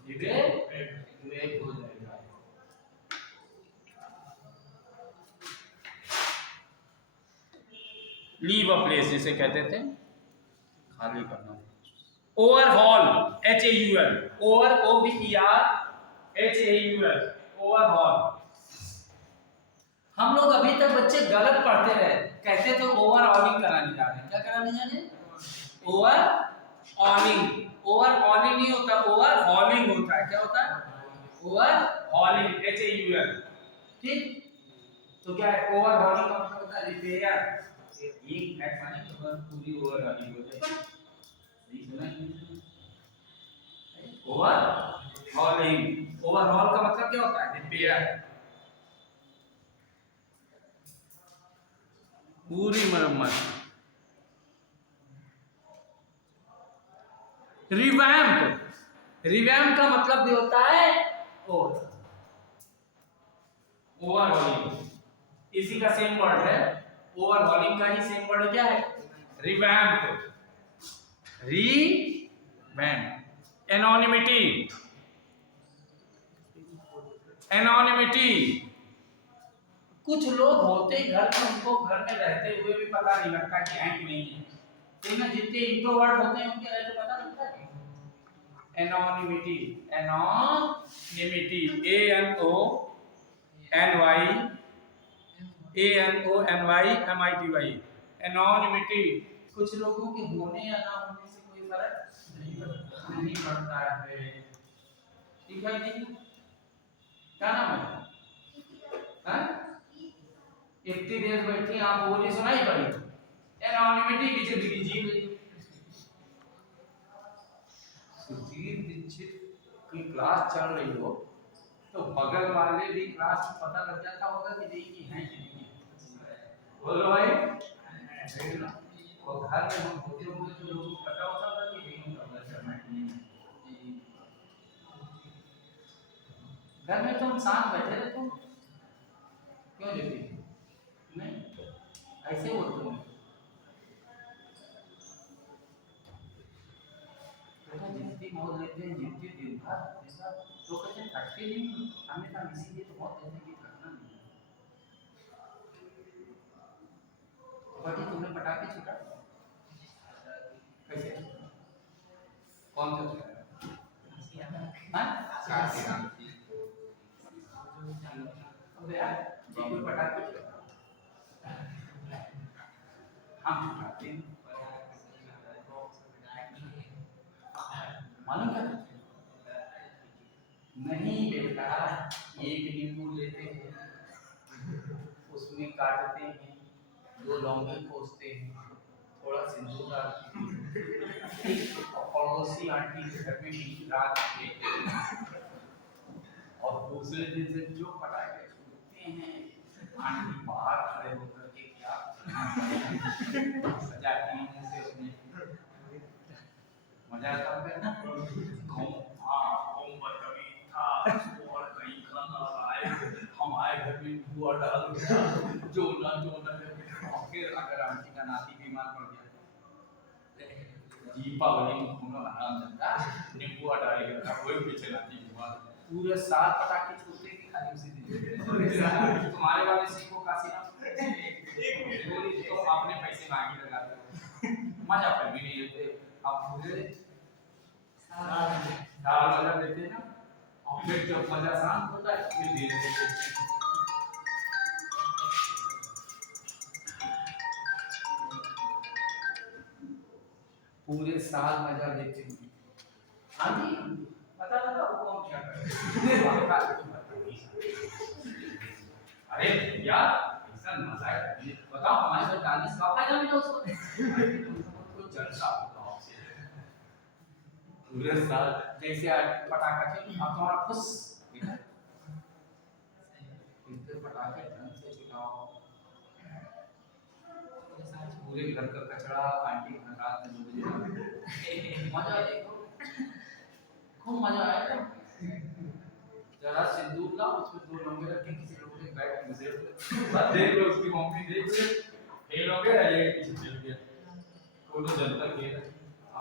विवेक हो जाएगा। लीव अ प्लेस जिसे कहते थे, खाली करना। Overhaul, HAUL, over OVER HAUL, overhaul. हम लोग अभी तक बच्चे गलत पढ़ते रहे, कहते थे ओवरऑलिंग कराने जा रहे हैं। क्या कराने जा रहे हैं? ओवरऑलिंग। ओवरऑलिंग नहीं होता, ओवरहॉलिंग होता है। क्या होता है? Overhauling, HAUL। ठीक, तो क्या है? ओवरहॉलिंग का मतलब होता है रिपेयर। एक ऐसा नहीं तो पूरी ओवरहॉलिंग हो जाए। ओवरहॉलिंग, ओवरहॉल का मतलब क्या होता है? रिपेयर, पूरी मरम्मत। रिवैम्प, रिवैम्प का मतलब भी होता है ओवरहॉलिंग। इसी का सेम वर्ड है, ओवरहॉलिंग का ही सेम वर्ड क्या है? Revamp, revamp. Anonymity, anonymity. कुछ लोग होते घर में, उनको घर में रहते हुए भी पता नहीं लगता कि हैं कि नहीं है। लेकिन जितने इंट्रोवर्ट होते हैं उनके रहते पता लगता है। Anonymity, anonymity, ANONYMITY, anonymity. कुछ लोगों के होने या ना होने से कोई फर्क नहीं पड़ता है। ठीक है जी? क्या नाम है? हाँ? इतनी देर बैठी आप बोली सुनाई पड़ी, एनोनिमिटी की जिंदगी जी रही। सुधीर दीक्षित की क्लास चल रही हो तो बगल वाले भी क्लास में पता लग जाता होगा कि नहीं कि है कि नहीं है। बोलो भाई, और घर में हम होते होंगे तो लोगों को पता होता था कि नहीं होता है। घर में तो हम शांत बैठे रहते हैं, क्यों देती नहीं ऐसे बोलते हैं। बेटा जितनी मौत लेते हैं जितनी दिन भर तो कहते हैं थकते नहीं, हमने कहा इसीलिए तो मौत लेने की थकना नहीं। बटी तुमने पटाखे छूटा कैसे, कौन सा छूटा? अबे यार जी कोई पटाखे छूटा हम छुटाते हैं। मालूम क्या नहीं बेटा, एक नींबू लेते हैं, उसमें काटते हैं, 2 लौंगी खोसते हैं, थोड़ा सिंदूर डालते हैं, पड़ोसी आंटी के घर में भी रात लेते हैं और दूसरे दिन से जो पटाखे छूटते हैं आंटी बाहर खड़े होकर के क्या सजाती हैं मुंह से उसमें मजा आता है ना। और कहीं खाना आए हमारे घर में बुआ डाल जो ना फिर अगर आंटी का नाती बीमार पड़ गया दीपावली में खून आराम जनता नींबू डालेगा कोई पीछे नाती बीमार पूरे साल पटाखे छूटते कि खाली उसी दिन तुम्हारे वाले सीखो काशीराम एक तो आपने पैसे मांगे लगा मजा पर भी नहीं लेते आप पूरे साल मजा लेते ना और फिर जब मजा शांत होता है फिर धीरे धीरे पूरे साल मजा लेते हैं। हाँ जी पता लगा वो कौन क्या करे अरे यार ऐसा मजा है बताओ हमारे साथ डांस का फायदा मिला उसको कोई जलसा होगा पूरे साल जैसे पटाखा चल अब तुम्हारा खुश इतने पटाखे ढंग से छुटाओ पूरे घर का कचरा आंटी रात में 2 बजे मजा देखो खूब मजा आएगा। जरा सिंदूर ला उसमें 2 लौंगे रख के किसी लोग ने बैठ मुझे देख लो उसकी मम्मी देख ले फेल हो गया ये पीछे चल गया वो तो जनता के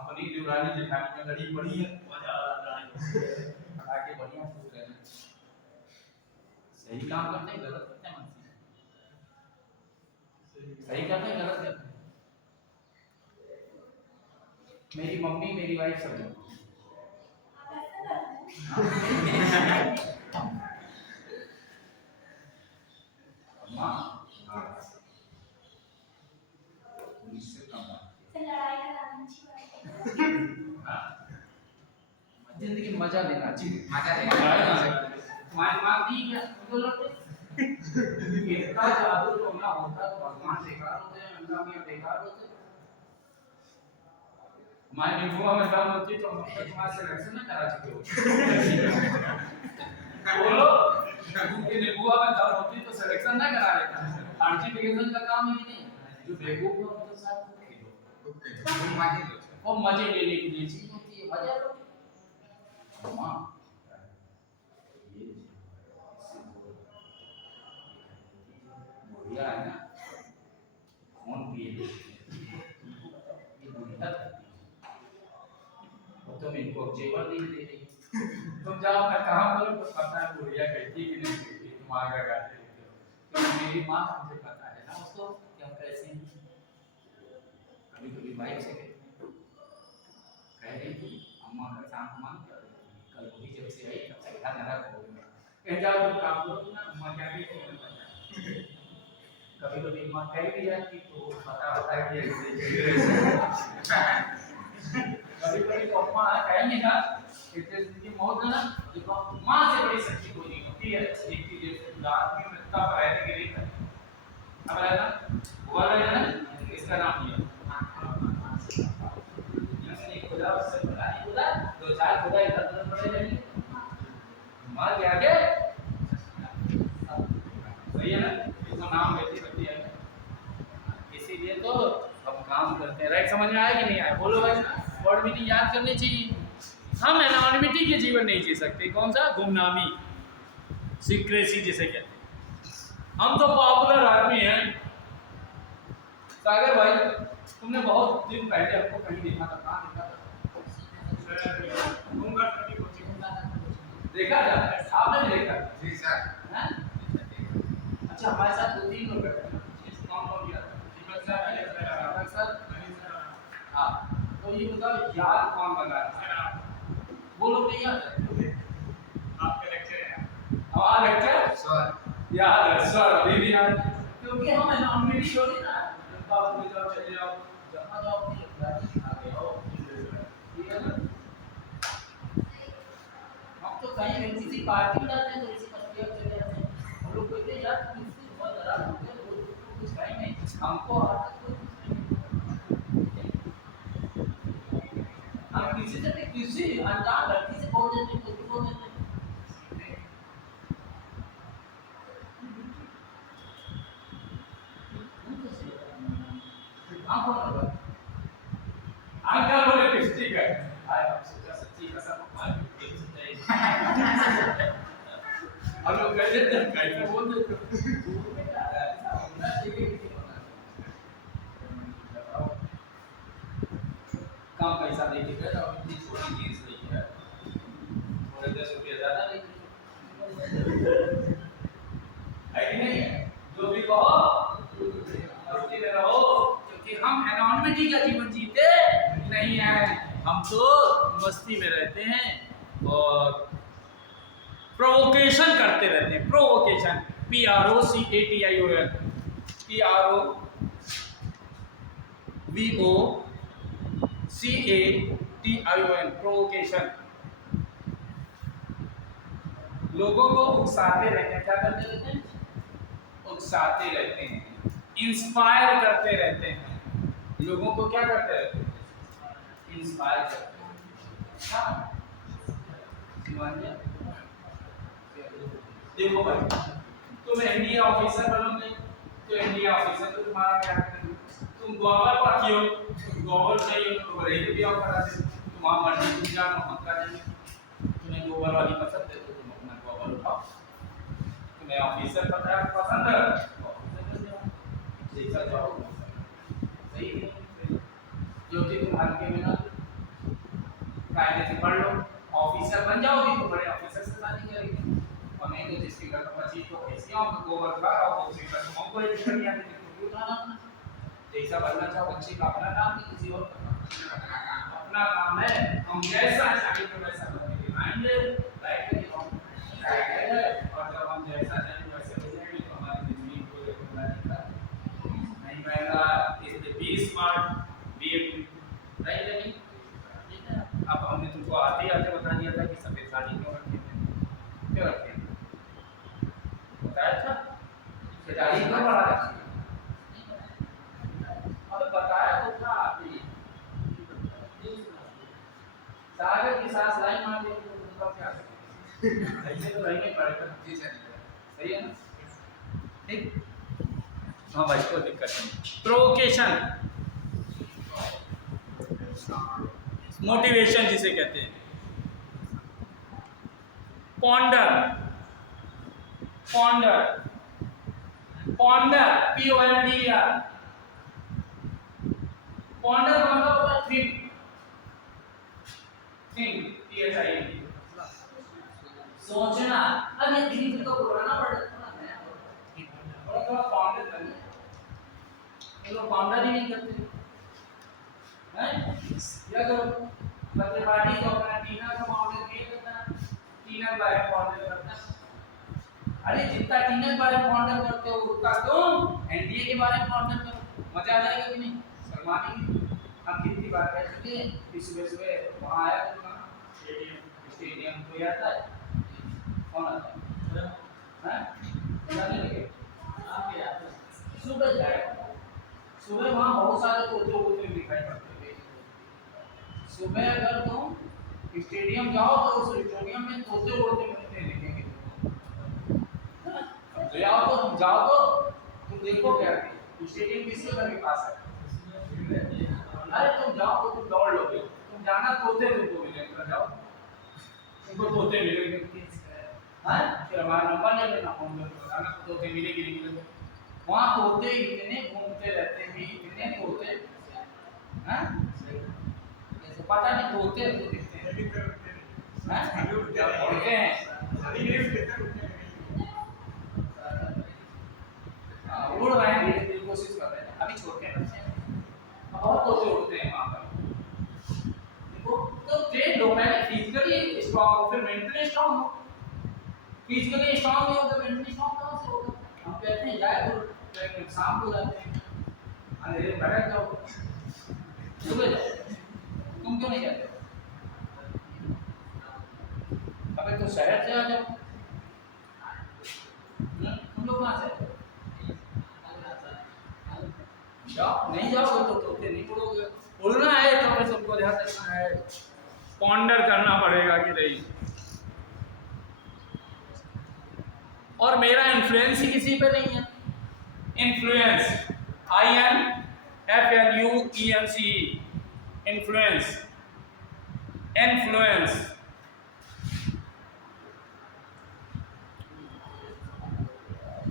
अपनी देवरानी जेठानी में लड़ी पड़ी है मजा आ रहा है आगे बढ़िया फूल रहे हैं सही काम करते हैं गलत करते हैं सही करते हैं गलत करते हैं। मेरी मम्मी मेरी वाइफ सब लोग जिंदगी में मजा लेना चाहिए तुम्हारी माँ ठीक है इतना जादू टोना होता है भगवान बेकार होते हैं अल्लाह में बेकार होते हैं। हमारे निगुआ में दम होती तो हम तुम्हारा सिलेक्शन ना करा चुके हो बोलो उनके निगुआ में दम होती तो सिलेक्शन ना करा लेता आर्टिफिकेशन का काम ही नहीं जो बेवकूफ है उनके साथ खेलो और मजे लेने के लिए चीज होती है मजा लो मां ये बढ़िया है ना कौन पिए ये बढ़िया तुम इनको जेवर नहीं दे रही तुम जाओ मैं कहां बोलूं तो पता है बुढ़िया कहती कि नहीं कहती तुम आगे गाते हो तो मेरी मां मुझे पता है ना उसको क्या कैसे कभी कभी बाइक से कह रही थी अम्मा का शांत मान कल वही जब से आई तब से घर नरक हो गया कह जाओ तुम काम करो ना अम्मा क्या कहती है कभी कभी मां कह भी जाती तो पता होता है कि कभी कभी तो अम्मा कहेंगे ना इतने जिंदगी मौत है ना देखो मां से बड़ी सच्ची कोई नहीं होती है एक चीज जैसे आदमी में तब रहने के लिए अब रहना हुआ रहना इसका नाम दिया यहां एक खुदा उससे बड़ा नहीं खुदा 2-4 खुदा इधर उधर पड़े रहेंगे मार के आगे सही है ना इसका नाम लेती बच्ची है इसीलिए तो अब काम करते हैं राइट समझ में आया कि नहीं आया बोलो भाई वर्ड मीनिंग याद करनी चाहिए। हम एनोनिमिटी के जीवन नहीं जी सकते कौन सा गुमनामी सीक्रेसी जिसे कहते हैं हम तो पॉपुलर आदमी हैं। सागर भाई तुमने बहुत दिन पहले हमको कहीं देखा था कहाँ देखा था देखा जाता है, आपने भी देखा जी सर। हैं? अच्छा हमारे साथ 2-3 लोग बैठे हैं, कौन कौन गया दीपक सर, हाँ, तो ये बताओ याद कौन बना रहा है? वो लोग नहीं याद है आपके लेक्चर है हमारा लेक्चर सर। याद है सर, अभी भी याद है। क्योंकि हम एनवायरनमेंट शो नहीं ना, बाप में जाओ चले जाओ जहाँ जाओ अपनी गाड़ी आ गए हो, ठीक है ना? हम तो कहीं भी किसी पार्टी में जाते हैं तो इसी मस्ती में चले जाते हैं। हम लोग कहते हैं यार तुम इससे बहुत डरा हो गए, वो कुछ है ही नहीं, हमको आज तक कोई कुछ नहीं। हम किसी से भी किसी अनजान लड़की से बोल देते हैं, कुछ भी बोल देते हैं। अंकल बोले लिपस्टिक है, आए हम सोचा सच्ची कसम हम लोग कह देते हैं कैसे बोल देते हो होना चाहिए कि नहीं होना चाहिए। कम पैसा दे के गए और इतनी छोटी जीन्स लेके आए, थोड़े 10 रुपये ज्यादा लेके है कि नहीं है? जो भी कहो मस्ती में रहो, क्योंकि हम एनवायरनमेंट का जीवन जीते नहीं है, हम तो मस्ती में रहते हैं और प्रोवोकेशन करते रहते हैं। Provocation PROCATION, PROVOCATION, provocation. लोगों को उकसाते रहते हैं, क्या करते रहते हैं? उकसाते रहते हैं, इंस्पायर करते रहते हैं। लोगों को क्या करते रहते हैं? इंस्पायर करते हैं। हाँ? देखो भाई, तुम एनडीए ऑफिसर बनोगे तो एनडीए ऑफिसर तो तुम्हारा क्या करेंगे? तुम गवर्नर पार्टी हो, गवर्नर नहीं हो तो रेडी भी ऑफ करा दे, तुम वहाँ मंडी में जाओ वहाँ का देंगे। तुम्हें गवर्नर वाली पसंद है तो तुम अपना गवर्नर उठाओ, तुम्हें ऑफिसर पसंद है जैसा जाओ सही है। क्योंकि तुम हल्के में ना कायदे से पढ़ लो, ऑफिसर बन जाओगे तो बड़े ऑफिसर से शादी करेंगे, और नहीं तो जिसकी घर पर 25 तो ऐसी हो कि गोबर का और दूसरी का तुम को एक कर दिया तो क्यों उठाना अपना? जैसा बनना चाहो बच्चे का अपना काम नहीं किसी और का अपना काम है। हम जैसा चाहेंगे तो वैसा करके दिखाएंगे, राइट है कि रॉन्ग? और जब हम जैसा चाहेंगे वैसे हो जाएंगे तो हमारी जिंदगी को देखना नहीं पड़ेगा। Is the be smart be right है? अब हमने तुमको आते बता दिया था कि सफेद साड़ी क्यों रखते हैं, क्यों रखते हैं बताया था, दाढ़ी क्यों बढ़ा रखी है? अब बताया तो था आपने, सागर की सांस लाइन मार दी तो तुम क्या करेंगे? ऐसे तो रहेंगे पड़ेगा। जी सर सही है ना? ठीक, हाँ भाई कोई दिक्कत नहीं। प्रोवोकेशन, मोटिवेशन जिसे कहते हैं। Ponder, ponder, ponder PONDER, ponder का मतलब होता है थिंक, थिंक THINK, सोचना। अब ये थिंक तो पुराना वर्ड है, थोड़ा नया वर्ड है, थोड़ा पॉन्डर करना, ये लोग पॉन्डर ही नहीं करते हैं। क्या करो बच्चे पार्टी को अपना टीना का मामले में करता है, टीना के बारे में पॉन्डर करता है। अरे जितना टीना के बारे में पॉन्डर करते हो उतना तुम एनडीए के बारे में पॉन्डर करो, मजा आ जाएगा कि नहीं? शर्माएंगे। हम कितनी बार कह चुके हैं कि सुबह सुबह वहाँ आया तो कहाँ स्टेडियम को आता है, कौन आता है? हैं? जाने लगे आप क्या सुबह जाएगा, सुबह वहाँ बहुत सारे तोते दिखाई पड़ते हैं। सुबह अगर तुम स्टेडियम जाओ तो उस स्टेडियम में तोते उड़ते मिलते हैं, दिखेंगे। तो जाओ तो तुम देखो क्या स्टेडियम किसी घर के पास है। अरे तुम जाओ तो तुम दौड़ लोगे, तुम जाना तोते तुमको मिलेंगे, जाओ तुमको तोते मिलेंगे। हाँ फिर हमारा नंबर ले लेना, फोन करके बताना तोते मिलेंगे नहीं मिलेंगे। वहाँ तोते इतने घूमते रहते हैं, इतने तोते, हाँ पता नहीं तोते तो दिखते हैं। उड़ते हैं। उड़ रहे हैं, धीरे धीरे कोशिश कर रहे हैं, अभी छोटे हैं, बहुत तोते उड़ते हैं वहां पर। देखो तो ट्रेन लो, पहले फिजिकली स्ट्रांग हो, फिर मेंटली स्ट्रांग हो। फिजिकली स्ट्रांग नहीं हो तो मेंटली स्ट्रांग कहां से होगा? हम कहते हैं जाए तो शाम को जाते हैं, अंधेरे में बैठ जाओ, सुबह जाओ, तुम क्यों नहीं जाते? अबे तो शहर से आ जाओ। तुम लोग कहाँ से? जाओ, नहीं जाओगे तो तोते नहीं उड़ोगे। उड़ना है तो हमें सबको ध्यान रखना है, पॉन्डर करना पड़ेगा कि नहीं। और मेरा इन्फ्लुएंस ही किसी पे नहीं है। Influence, INFLUENCE, influence, influence.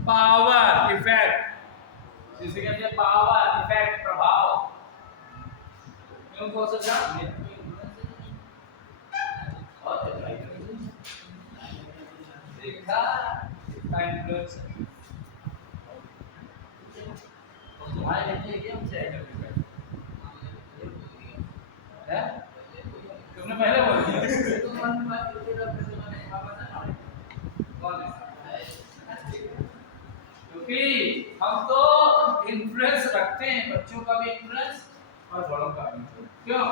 Power, effect, जिसे कहते हैं पावर, इफेक्ट, प्रभाव। क्यों समझा? देखा कितना इन्फ्लुएंस तुम्हारे लेते हैं क्या हमसे है? तुमने पहले बोल दिया। तुम मन में बात करते हो, फिर तुम्हारे पापा से कौन है? क्योंकि हम तो इन्फ्लुएंस रखते हैं, बच्चों का भी इन्फ्लुएंस और बड़ों का भी। क्यों?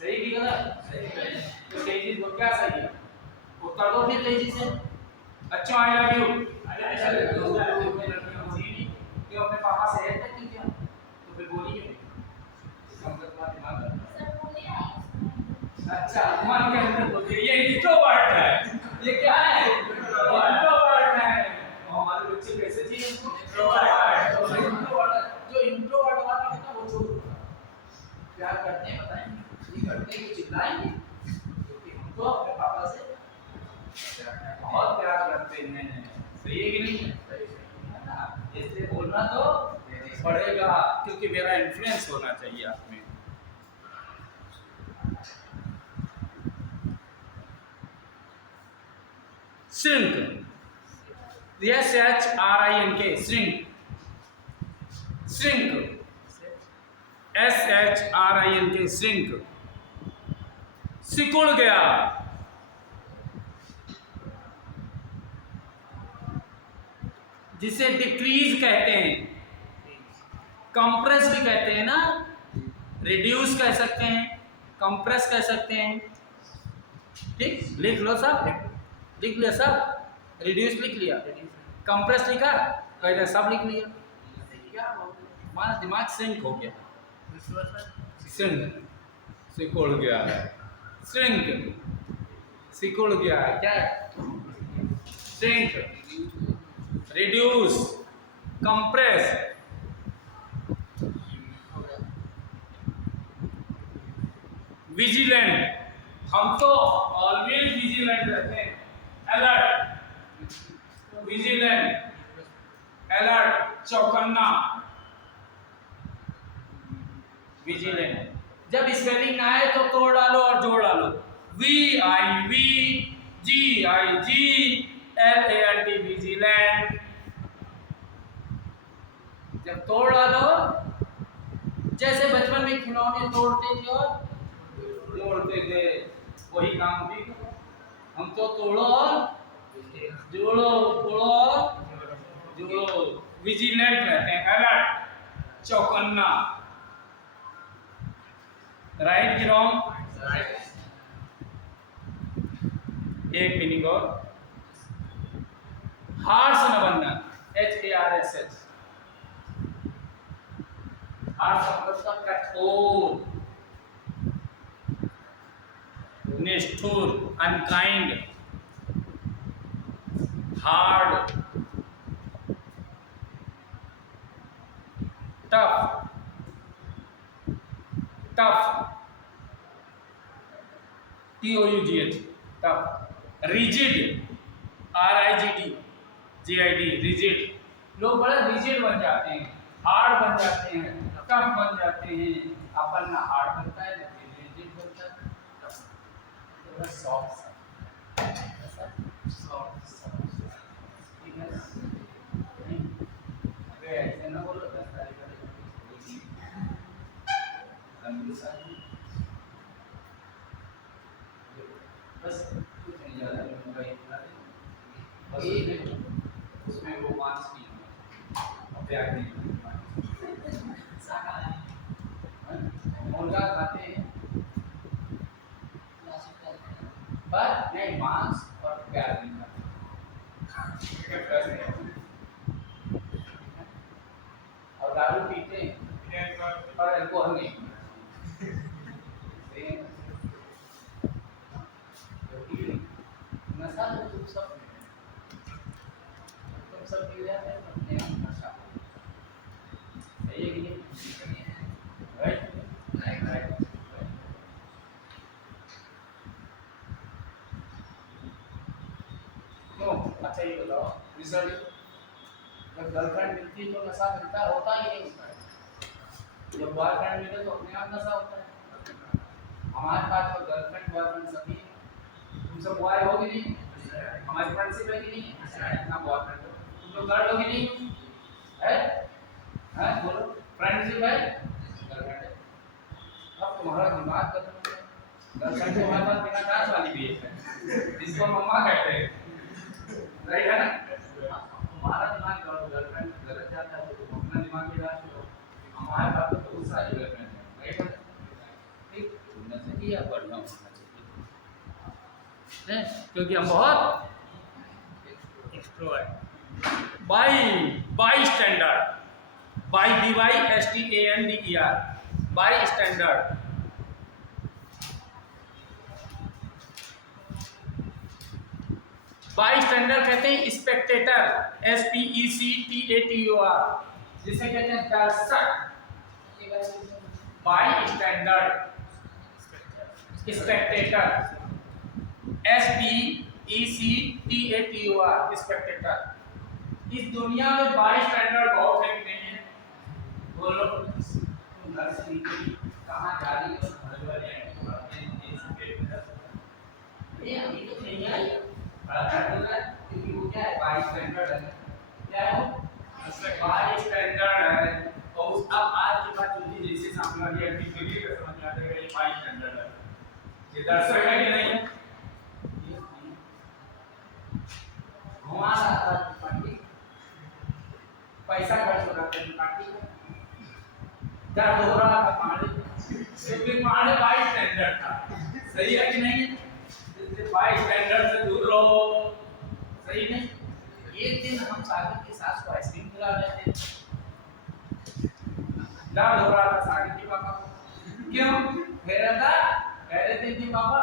सही की गलत? सही है। तो तेजी को क्या सही है? उत्तर दो फिर तेजी से। बच्चों आई लव यू। क्यों अपने पापा से है तक क्या? तो फिर बोलिए। अच्छा, मन के अंदर बोलिए। ये इंट्रोवर्ट है। ये क्या है? इंट्रोवर्ट है। हमारे बच्चे कैसे चाहिए इसको? इंट्रोवर्ट। जो इंट्रोवर्ट वाला होता है वो छोड़ दो। प्यार करते हैं, बताएं? ये करते हैं कि चिल्लाएंगे? क्योंकि हम तो अपने पापा से बहुत प्यार करते हैं। सही है कि नहीं? है ना? इसलिए बोलना तो पड़ेगा, क्योंकि मेरा इन्फ्लुएंस होना चाहिए आप में। Shrink, SHRINK, shrink, shrink, SHRINK, shrink, सिकुड़ गया। जिसे डिक्रीज कहते हैं, कंप्रेस भी कहते हैं ना, रिड्यूस कह सकते हैं, कंप्रेस कह सकते हैं। ठीक, लिख लो सब, लिख लिया सब। रिड्यूस लिख लिया, कंप्रेस लिखा, कहते सब लिख लिया। क्या हमारा दिमाग सिंक हो गया। सिंक, सिकुड़ गया है, सिंक, सिकुड़ गया है। क्या है? Sink, reduce, compress. विजिलेंट, हम तो ऑलवेज विजिलेंट रहते हैं। अलर्ट, विजिलेंट, अलर्ट, चौकन्ना। विजिलेंट, जब स्पेलिंग आए तो तोड़ डालो और जोड़ डालो। VIVGIGLANT, vigilant. जब तोड़ डालो, जैसे बचपन में खिलौने तोड़ते थे और जोड़ते थे, वही काम भी हम तो तोड़ो और जोड़ो, तोड़ो और जोड़ो। विजिलेंट रहते हैं, अलर्ट, चौकन्ना। राइट की रॉन्ग? एक मीनिंग और, हार्श न बनना, HARSH, हार्श मतलब कठोर, निष्ठुर, unkind, hard, tough, tough, TOUGH, tough. Rigid, RIGD, JID, rigid. लोग बड़े रिजिड बन जाते हैं, हार्ड बन जाते हैं, टफ बन जाते हैं। अपन ना हार्ड बनता है ना रिजिड बनता है, टफ। थोड़ा सॉफ्ट सा, ऐसा सॉफ्ट सॉफ्ट, ठीक है? नहीं, अबे ऐसे ना बोलो, 10 तारीख का बस कुछ नहीं ज़्यादा, उनका इतना बस उसमें वो मार्क्स नहीं होंगे, अब त्याग नहीं मुर्गा खाते हैं पर नहीं मांस और प्याज नहीं खाते और दारू पीते हैं पर अल्कोहल नहीं क्योंकि नशा तो तुम सब पी रहे हैं अपने आप नशा सही है कि नहीं? राइट राइट क्यों? अच्छा ये बताओ रिजल्ट जब गर्लफ्रेंड मिलती है तो नशा मिलता होता ही नहीं होता है, जब बॉयफ्रेंड मिले तो अपने आप नशा होता है। हमारे पास तो गर्लफ्रेंड बॉयफ्रेंड सभी है, तुम सब बॉय हो कि नहीं? हमारी फ्रेंडशिप है कि नहीं? ना बॉयफ्रेंड हो तुम लोग गर्ल हो कि नहीं है? हैं बोलो फ्रेंडशिप है गर्लफ्रेंड है। अब तुम्हारा दिमाग खत्म हो गया, गर्लफ्रेंड तो हमारे पास बिना डांस वाली भी है जिसको मम्मा कहते हैं, राइट है ना? हमारा दिमाग गर्लफ्रेंड गलत जाता है तो तुम अपना दिमाग भी डाल दो, हमारे पास तो बहुत सारी गर्लफ्रेंड है, राइट है? ठीक सुनना चाहिए या बढ़िया होना चाहिए, क्योंकि हम बहुत extrovert by standard, by BYSTANDER by standard. By standard कहते हैं स्पेक्टेटर, SPECTATOR, जिसे कहते हैं दर्शक। By standard Spectator, SPECTATOR Spectator. इस दुनिया में बाई स्टैंडर्ड बहुत है कि नहीं है? बोलो तुम घर से निकली कहाँ जा रही हो? घर वाले ये अभी तो नहीं आई क्योंकि वो क्या है बाई स्टैंडर्ड है, क्या है वो बाई स्टैंडर्ड है। और उस अब आज की बात जो थी जैसे सामने वाली एंटी क्लियर कर समझ में आता है ये बाई स्टैंडर्ड है, ये दर्शक है कि नहीं है? घुमा रहा था पार्टी, पैसा खर्च हो रहा था पार्टी का, दर्द हो रहा था पानी, क्योंकि पानी बाई स्टैंडर्ड था, सही है कि नहीं? बाई स्टैंडर्ड से दूर रहो, सही नहीं? एक दिन हम सागर की सास को आइसक्रीम खिला रहे थे, दर्द हो रहा था सागर के पापा को, क्यों कह रहा था? कह रहे थे कि पापा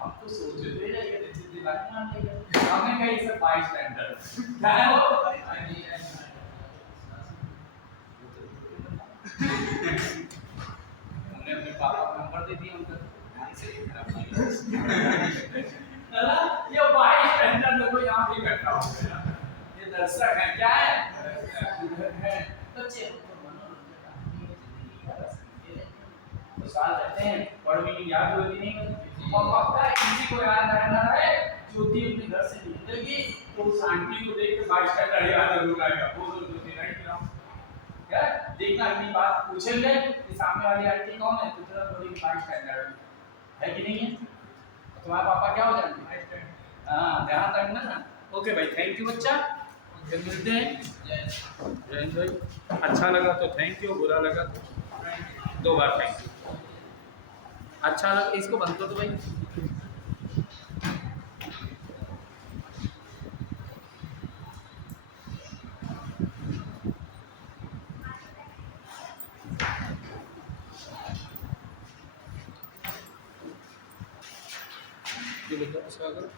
हम तो सोच रहे थे ये जिद्दी बात मान लेंगे, हमने कही सर बाई स्टैंडर्ड क्या है वो? हमने अपने पापा को नंबर दे दिया उनका, ये बाई स्टैंडर्ड लोग यहाँ भी बैठा हो गया, ये दर्शक है, क्या है? बच्चे तो साल रहते हैं, बड़ मीटिंग याद होती नहीं, और पक्का है किसी को याद रहना है ज्योति अपने घर से निकलेगी तो उस आंटी को देख के बाई स्टैंडर्ड याद जरूर आएगा, वो तो ज्योति राइट ना क्या देखना अगली बात पूछेंगे कि सामने वाली आंटी कौन है, तो तुरंत बोलेगी बाई स्टैंडर्ड है कि नहीं है? तो तुम्हारे पापा क्या हो जाएंगे? हाँ ध्यान रखना ना। ओके भाई, थैंक यू बच्चा, फिर मिलते हैं। जय भाई, अच्छा लगा तो थैंक यू, बुरा लगा तो 2 बार थैंक यू। अच्छा लगा इसको बंद कर दो भाई। ये लिखा उसका अगर